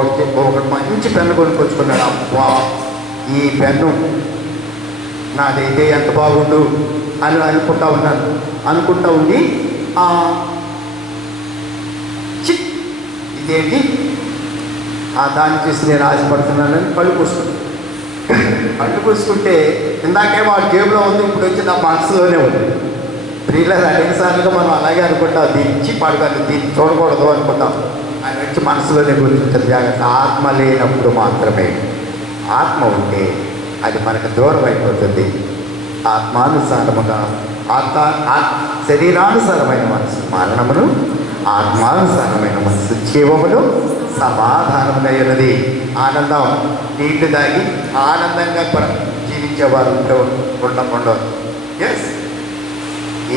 ఒకటి మంచి పెన్ను కొనుక్కొచ్చుకున్నాడు. అబ్బా, ఈ పెన్ను నాదైతే ఎంత బాగుండు అని అనుకుంటా ఉండి ఇదేంటి దాన్ని చూసి నేను ఆశపడుతున్నానని కళ్ళు పూసుకుంటే ఇందాకే మా జేబులో ఉంది, ఇప్పుడు వచ్చి నా మనసులోనే ఉంది. ప్రియుల అనేకసార్లుగా మనం అలాగే అనుకుంటాం, దించి పడగలు దీన్ని చూడకూడదు అనుకుంటాం. ఆయన వచ్చి మనసులోనే గుర్తించదు. జాగ్రత్త. ఆత్మ లేనప్పుడు మాత్రమే. ఆత్మ ఉంటే అది మనకు దూరం అయిపోతుంది. ఆత్మానుసారముగా శరీరానుసారమైన మనసు మరణమును, ఆత్మానుసారమైన మనసు జీవమును సమాధానముగా ఉన్నది. ఆనందం నీళ్లు దాగి ఆనందంగా జీవించేవారు ఉండకుండా, ఎస్,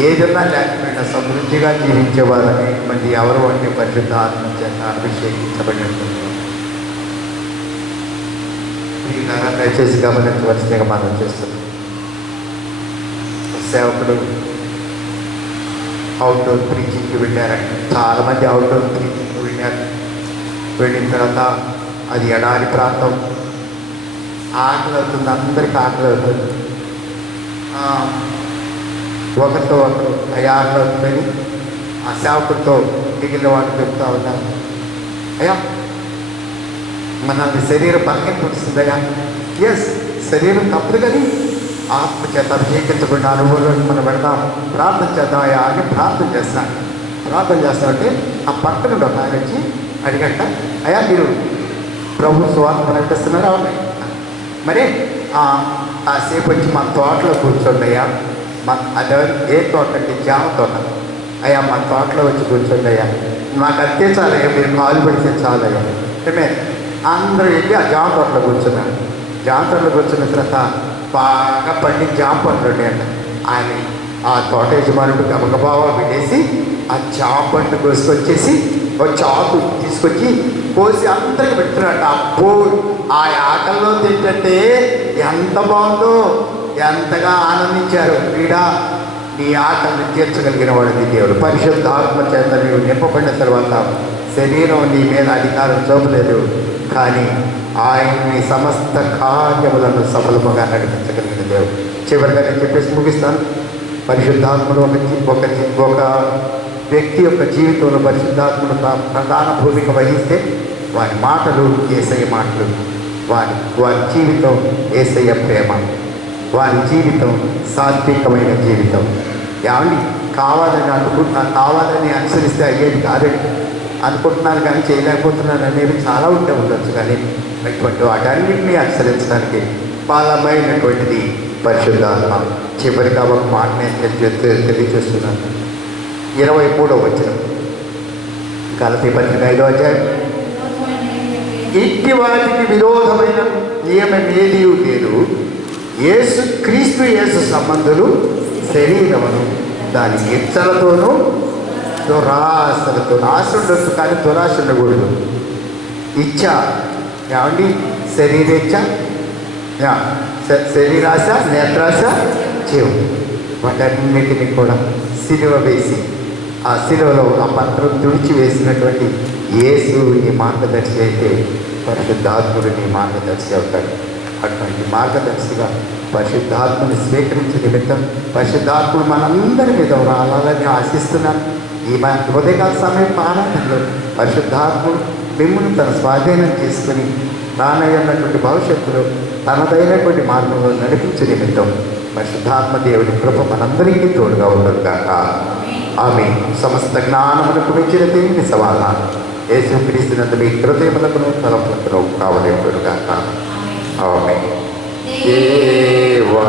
ఏదన్నా లేకపోయినా సమృద్ధిగా జీవించేవారు అనేక మంది ఎవరు అంటే పరిశుద్ధ ఆత్మ చేత అభిషేకించబడినటువంటి. దయచేసి గమనించవలసిందిగా మనం చేస్తున్నాం. సేవకుడు అవుట్డోర్ ప్రీచింగ్కి వెళ్ళారంటే చాలామంది అవుట్డోర్ ప్రీచింగ్కి వెళ్ళారు. వెళ్ళిన తర్వాత అది ఎడారి ప్రాంతం, ఆకలి అవుతుంది, అందరికీ ఆకలి అవుతుంది. ఒకరితో ఒకరు అయ్యా ఆకలి అవుతుందని ఆ సేవకుడితో మిగిలిన వాళ్ళు చెప్తా ఉన్నారు. అయ్యా మన శరీరం బలహీన పుడుతుందయ్యా. ఎస్, శరీరం తప్పదు కానీ ఆత్మ చేత అభిషేకించబడిన అనుభవంలోకి మనం వెళదాం, ప్రార్థన చేద్దామయ్యా అని ప్రార్థన చేస్తామంటే ఆ పక్కన ఒక ఆయన వచ్చి అడిగంట, అయ్యా మీరు ప్రభు స్వార్థ నడిపిస్తున్నారా? అవునాయి. మరి కాసేపు వచ్చి మా తోటలో కూర్చోండి అయ్యా. అదే ఏ తోట అంటే జామ తోట. అయ్యా మా తోటలో వచ్చి కూర్చోండి అయ్యా, నాకు అంతే చాలయ్యా, మీరు కాలు పెడితే చాలయ్యా. అంటే అందరూ వెళ్ళి ఆ జామ తోటలో కూర్చున్నారు. జామ తోటలో కూర్చున్న తర్వాత బాగా పండి జామ పండ్లు ఉంటాయంట. ఆయన ఆ తోట యజమానుడు గబగబాగా పెట్టేసి ఆ జామ పండు కోసుకొచ్చేసి ఒక చాకు తీసుకొచ్చి కోసి అందరికి పెడుతున్నాడు. అబ్బో ఆ ఆకల్లో తింటే ఎంత బాగుందో, ఎంతగా ఆనందించారు. క్రీడా నీ ఆకలిని తీర్చగలిగిన వాడిది దేవుడు. పరిశుద్ధ ఆత్మ చేత నీవు నింపబడిన తర్వాత శరీరం నీ మీద అధికారం చూపలేదు, కానీ ఆయన్ని సమస్త కార్యములను సఫలముగా నడిపించగలిగిన దేవుడు. చివరిగా నేను చెప్పేసి ముగిస్తాను. పరిశుద్ధాత్మను ఒక వ్యక్తి యొక్క జీవితంలో పరిశుద్ధాత్మను ప్రధాన భూమిక వహిస్తే వారి మాటలు యేసయ్య మాటలు, వారి జీవితం యేసయ్య ప్రేమ, వారి జీవితం సాత్వికమైన జీవితం. ఏమండి కావాలని అనుసరిస్తే అయ్యేది కాదండి. అనుకుంటున్నాను కానీ చేయలేకపోతున్నాను అనేది చాలా ఉండవచ్చు. కానీ ఇటువంటి వాటన్నింటినీ అనుసరించడానికి బలమైనటువంటిది పరిశుద్ధాత్మ. చివరిగా ఒక మాట నేను తెలియజేస్తున్నాను. 23వ వచనం, గలతీ పత్రిక 5వ అధ్యాయం. ఇంటి వాటికి విరోధమైన నియమమేదీ లేదు. క్రీస్తు యేసు సంబంధులు శరీరమును దాని ఇచ్చలతోనూ దురాశలతో, ఆశ ఉండొచ్చు కానీ దురాశ ఉండకూడదు. ఇచ్చ ఏమండి, శరీరేచ్ఛ, శరీరాశ, నేత్రాశ, జీవం, వాటన్నిటిని కూడా సిలువ వేసి ఆ సిలువలో ఆ పత్రం తుడిచి వేసినటువంటి యేసు నీ మార్గదర్శి అయితే పరిశుద్ధాత్ముడు నీ మార్గదర్శి అవుతాడు. అటువంటి మార్గదర్శిగా పరిశుద్ధాత్మని స్వీకరించే నిమిత్తం పరిశుద్ధాత్ముడు మనందరి మీద రావాలని ఆశిస్తున్నాను. ఈ ఉదయకాల సమయం ఆనందంలో పరిశుద్ధాత్ముడు మిమ్మల్ని తన స్వాధీనం చేసుకుని రానయ్యన్నటువంటి భవిష్యత్తులో తనదైనటువంటి మార్గంలో నడిపించే నిమిత్తం పరిశుద్ధాత్మ దేవుడి కృప మనందరికీ తోడుగా ఉండదు కాక. ఆమె సమస్త జ్ఞానములకు మించిన దేవుని సమాధానం యేసుక్రీస్తునందు మీ హృదయములకును తలపులకును కావలేడు కాక. ఆమె దేవా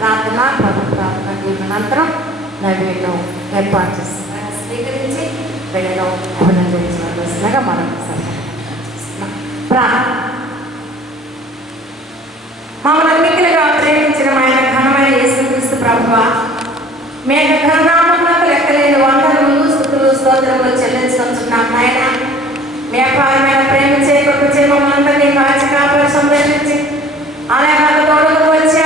ప్రార్థన అనంతరం నైవేద్యం ఏర్పాటు చేస్తున్నారు. స్వీకరించి బిడ్డను అభినందించవలసిందిగా మనం మమ్మల్ని మిక్కిలిగా ప్రేమించిన ఆయన ఘనమైన యేసుక్రీస్తు ప్రభువా, మేము ఘననామములకు లెక్కలేని వందనములు స్తుతులు స్తోత్రములు చెల్లించుకుంటున్నాం. నాయన మీ అపారమైన ప్రేమ చేకూర్చి మమ్మల్ని అందరినీ కాచి కాపాడి సంరక్షించి అలాగే తోడుకు వచ్చి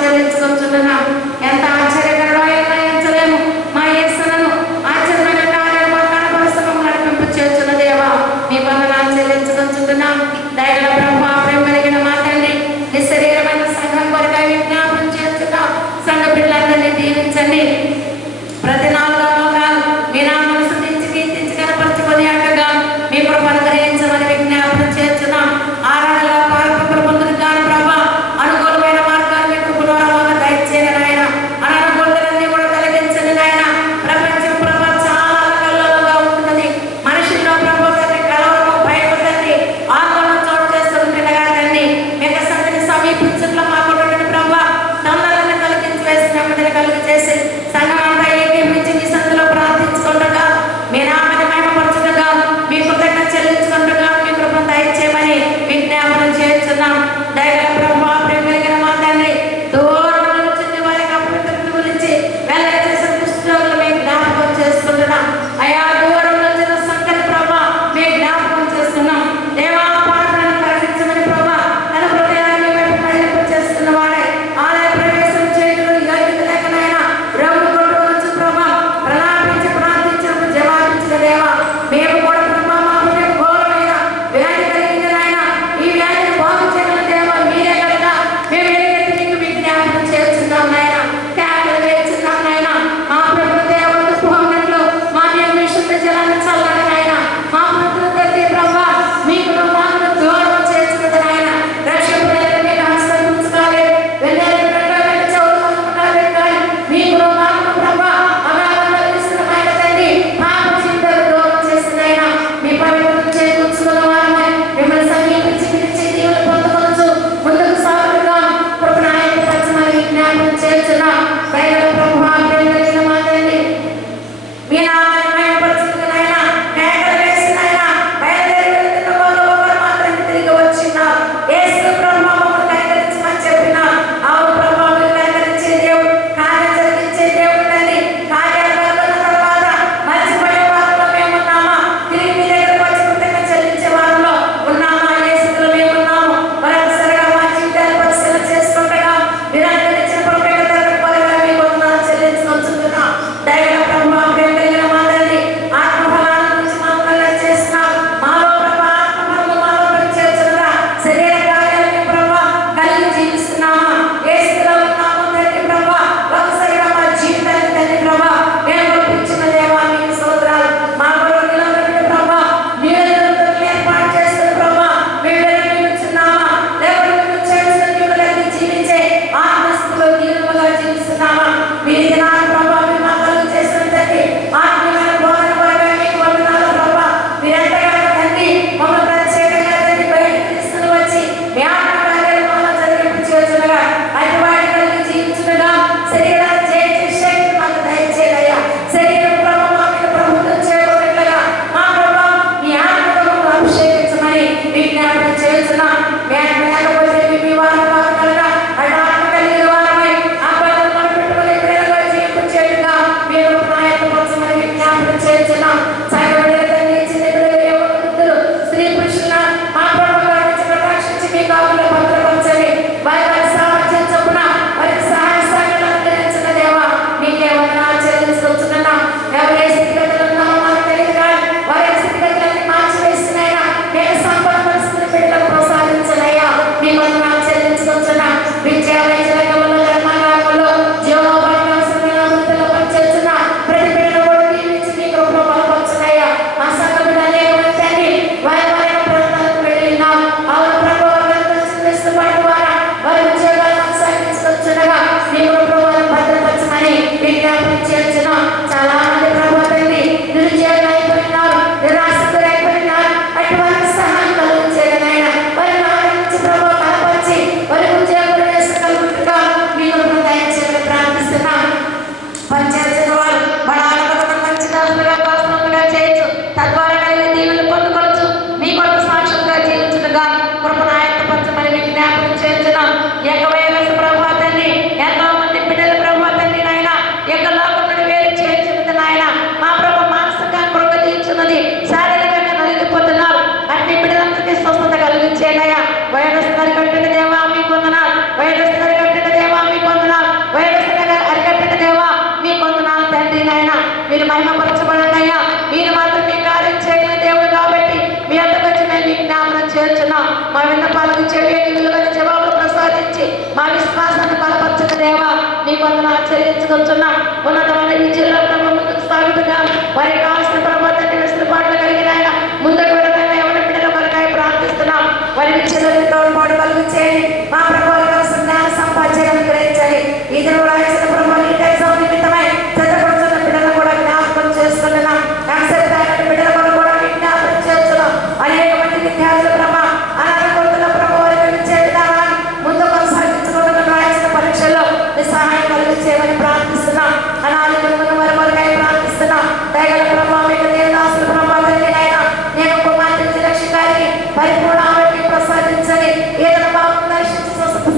చెల్లించుకుంటున్నాం. ఎంత ఆశ్చర్యకరమో ఎంచలేము. మా యేసులను ఆశ్చర్యమైన కార్యాలు మా కనపరుస్తూ నడిపింపు చేస్తున్న దేవా మీ వందనాలు చెల్లించుకుంటున్నాం. దయగల ప్రభువా, ప్రేమ కలిగిన మా తండ్రి, నీ శరీరమైన సంఘం కొరకై విజ్ఞాపనం చేస్తున్నాం. సంఘ బిడ్డలందరినీ దీవించండి. ప్రతి 4 లోకాలు మీ నామమును స్తుతించి కీర్తించి కనపరచుకొని అక్కగా మీ కృపను గ్రహించమని విజ్ఞాపనం చేస్తున్నాం. ఆరాధనలో పాల్పొందులు పొందును కాని ప్రభా, అనుకూలమైన మార్గాన్ని మీ కృప ద్వారా మాకు దయచేయండి నాయన. అననుకూల చెవి విలువైన జవాబులు ప్రసాదించి మా విశ్వాసాన్ని బలపరచిన దేవా నీ వందనాలు చెల్లించుకుంటున్నాం. ఉన్నతమైన విద్యలో ప్రభు ముందుకు సాగుతున్నా వారికి కావాల్సిన ప్రభుత్వాన్ని వెసులుబాట్లు కలిగిన ఆయన ముందుకు వెళ్ళడానికి ఎవరి బిడ్డల కొరకాయ ప్రార్థిస్తున్నాం. వారి విద్యలో తోడ్పాటు కలుగు చేయండి. మా ప్రభుత్వం కోసం జ్ఞాన సంపాదించడం గ్రహించాలి. ఈ దిన రాసిన ప్రభు నీటి ఎగ్జామ్ నిమిత్తమై చదవబడుతున్న బిడ్డలను కూడా జ్ఞాపకం చేసుకుంటున్నాం. కాన్సెప్ట్ అయిన బిడ్డల కొరకు కూడా జ్ఞాపకం చేస్తున్నాం. అనేక మంది విద్యార్థుల ప్రభ అనాథ ప్రభు వారికి విద్యా విధానాన్ని ముందు కొనసాగించుకుంటున్న రాసిన పరీక్షల్లో నీ సహాయం కలుగు చేయమని ప్రార్థిస్తున్నాం. అనాథ కుటుంబం వారి కొరకై ప్రార్థిస్తున్నాం. దయగల ప్రభావం మీకు దేవదాసుల ప్రభావం నేను కుమార్తె రక్షకారికి పరిపూర్ణ ఆరోగ్యం ప్రసాదించండి. ఏదైనా బాబు దర్శించి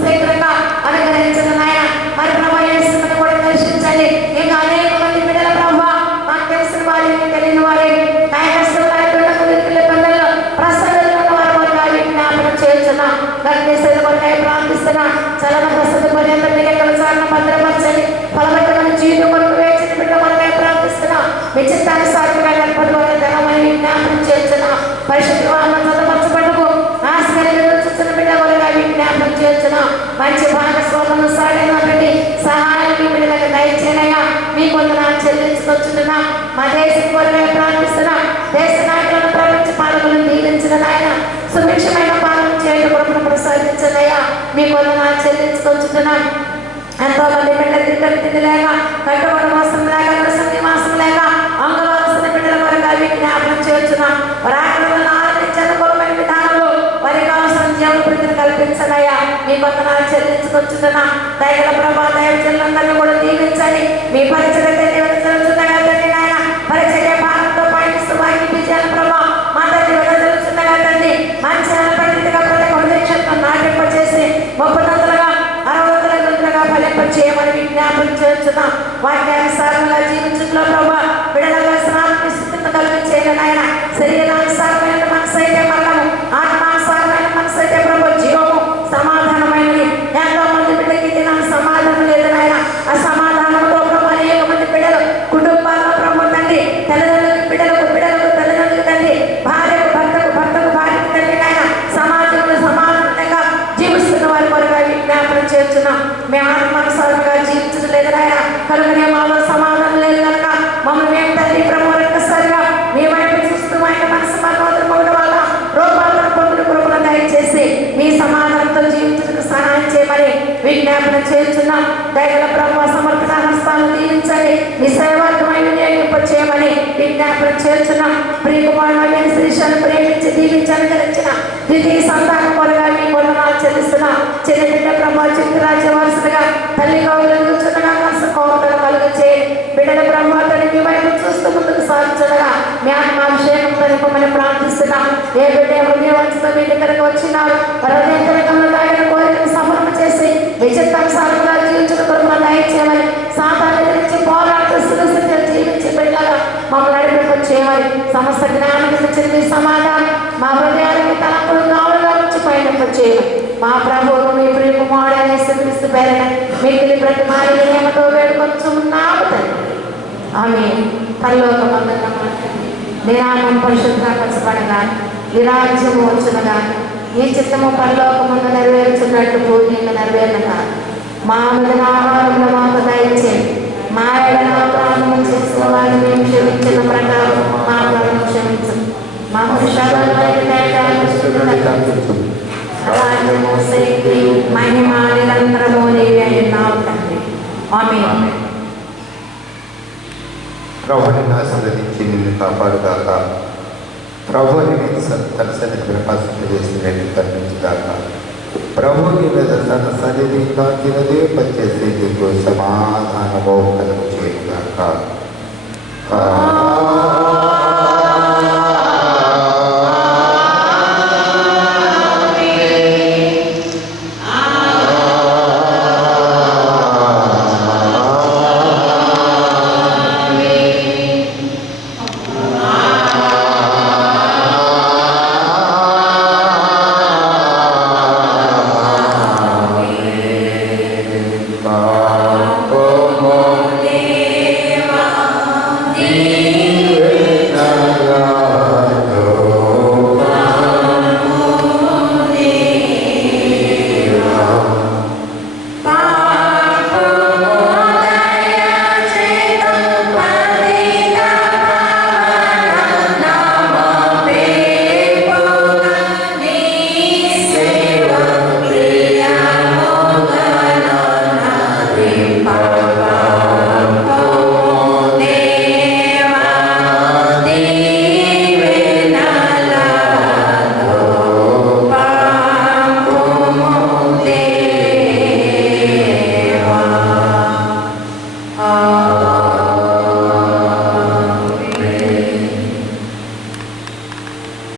శీఘ్రంగా అనుగ్రహించండి నాయన. మరి ప్రభావ యేసుని కూడా దర్శించండి. ఇంకా అనేక మంది బిడ్డల ప్రభావ మాకు తెలిసిన వారికి తెలియని వారికి ప్రార్థిస్తున్నా. చలన ప్రస్తుత పర్యంతం మీరు ఎక్కడ సాధన భద్రపరచండి. ఫలవంతమైన జీవితం కొరకు వేచిన బిడ్డ కొరకై ప్రార్థిస్తున్నా. మీ చిత్తానుసారంగా ఏర్పడి ధనమని జ్ఞాపకం చేస్తున్నా. పరిశుద్ధ చదపరచబడకు ఆస్కర్యం చూస్తున్న బిడ్డ కొరగా జ్ఞాపకం చేస్తున్నా. మంచి భాగస్వాములను సాగినటువంటి సహాయాన్ని బిడ్డలకు దయచేయనగా మీ వందనాలు చెల్లించుకొచ్చుతున్నా. మా దేశం కొరకై ప్రార్థిస్తున్నా. దేశ నాయకులను ప్రపంచ పాలకులను దీవించిన నాయన సుభిక్షమైన పాలన చేయడం కొరకు ప్రసాదించదయ్యా మీ వందనాలు చెల్లించుకొచ్చుతున్నాం. ఎంతో మంది బిడ్డలు తిండి లేక కట్టుబడి మోసం లేక నివాసం లేక అంగవలసిన బిడ్డల కొరకు అవి జ్ఞాపకం చేస్తున్నాం. వారి ఆకలిని ఆనందించనుకూలమైన విధానంలో వారికి అవసరం జీవనవృద్ధిని కల్పించదయ్యా మీ వందనాలు చెల్లించుకొచ్చుతున్నాం. దయగల ప్రభా దైవజనులందరినీ కూడా దీవించండి. మీ పరిచయ జరుగుతుండగా తండ్రి నాయన పరిచయ భారంతో పయనిస్తూ వారికి విజయాల ప్రభా మా తండ్రి జరుగుతుండగా తండ్రి మంచి పరిధిగా ప్రతి హృదయక్షేత్రం నాటింపచేసి 30 60 ఫలింపచేయమని విజ్ఞాపన చేస్తున్నాం. వాక్యానుసారంగా జీవించడంలో ప్రభా బిడ్డల స్థితిని కలిగించేయడం ఆయన శరీరానుసారమైన మనసు అయితే మరణము, ఆత్మానుసారమైన మనసు అయితే ప్రభు జీవము సమాధానమైనది. ఎంతో మంది బిడ్డకి తినాలి సమాధానం లేదని ఆయన అసమాధానంతో ప్రభు అనేక మంది బిడ్డలు కుటుంబాల్లో ప్రభు తండ్రి తల్లిదండ్రులకు బిడ్డలకు తల్లిదండ్రులకు తండ్రి భార్యకు భర్తకు భార్యకు తండ్రి ఆయన సమాజంలో సమానంగా జీవిస్తున్న వారి కొరకు విజ్ఞాపనం చేస్తున్నాం. మేము ఆత్మానుసారంగా జీవించడం లేదని ఆయన కనుకనే మాలో సమాధానం లేదు కనుక మమ్మల్ని మేము తండ్రి ప్రభు ఒక్కసారిగా మీ వైపు చూస్తూ ఆయన మనసు మనోదరం పొందడం వల్ల రూపాలను పొందిన కృపను దయచేసి మీ సమాధానంతో జీవించడానికి సహాయం చేయమని విజ్ఞాపన చేస్తున్నాం. దయగల ప్రభు సమర్పణ హస్తాలను దీవించండి. మీ సేవార్థమై వినియోగింపచేయమని విజ్ఞాపన చేస్తున్నాం. ప్రియకుమారుడు శ్రీశాన్ని ప్రేమించి దీవించని గెలిచిన ద్వితీయ సంతానం కొరగా మీ వందనాలు చెల్లిస్తున్నాం. చిన్న బిడ్డ ప్రభు చిత్రాజ్య వరుసగా తల్లి కౌలుచుండగా మనసు కోపలు కలుగు చేయండి. బిడ్డల బ్రహ్మతని మీ వైపు చూస్తూ ముందుకు సాగుతుండగా మీ ఆత్మాభిషేకంతో నింపమని ప్రార్థిస్తున్నాం. ఏ బిడ్డ హృదయవంతుతో మీ దగ్గరకు వచ్చినారు హృదయంలో తాగిన కోరికను సఫలం చేసి విచిత్తానుసారంగా జీవించడం కొరకు దయచేయమని సాతాను ఎదిరించి పోరాడుతూ సురక్షితంగా జీవించి బిడ్డగా మమ్మల్ని నడిపింపచేయమని సమస్త జ్ఞానానికి ఇచ్చిన మీ సమాధానం మా హృదయానికి తలంపులు కావులుగా ఉంచి పయనింపచేయమని మా ప్రభువును మీ ప్రియకుమారుడైన యేసుక్రీస్తు పేరిట మిగిలి ప్రతి మాయతో వేడుకొచ్చున్నాము తండ్రి. ఆమేన్. పరలోకమందున్న మా తండ్రి నీ నామం పరిశుద్ధపరచబడగా నీ రాజ్యము వచ్చునగా నీ చిత్తము పరలోకమందు నెరవేర్చున్నట్టు భూమిలో నెరవేరునగా మా అనుదిన ఆహారంలో మాకు దయచేయండి. మా ఎడల అపరాధము చేసిన వారిని మేము క్షమించిన ప్రకారం మా అపరాధం క్షమించండి. మా రాజ్యము శక్తి మహిమ నిరంతరము నీవే అయ్యున్నావు తండ్రి. ఆమేన్. ప్రభుని ఆశీర్వదించి నిన్ను కాపాడుగాక. ప్రభుని తన సన్నిధి ప్రకాశింపజేసి కర్ణించుగాక. ప్రభుని మీద తన సన్నిధి కాంతినదే పనిచేసే నీకు సమాధానము కలుగు చేయుగాక. Amen.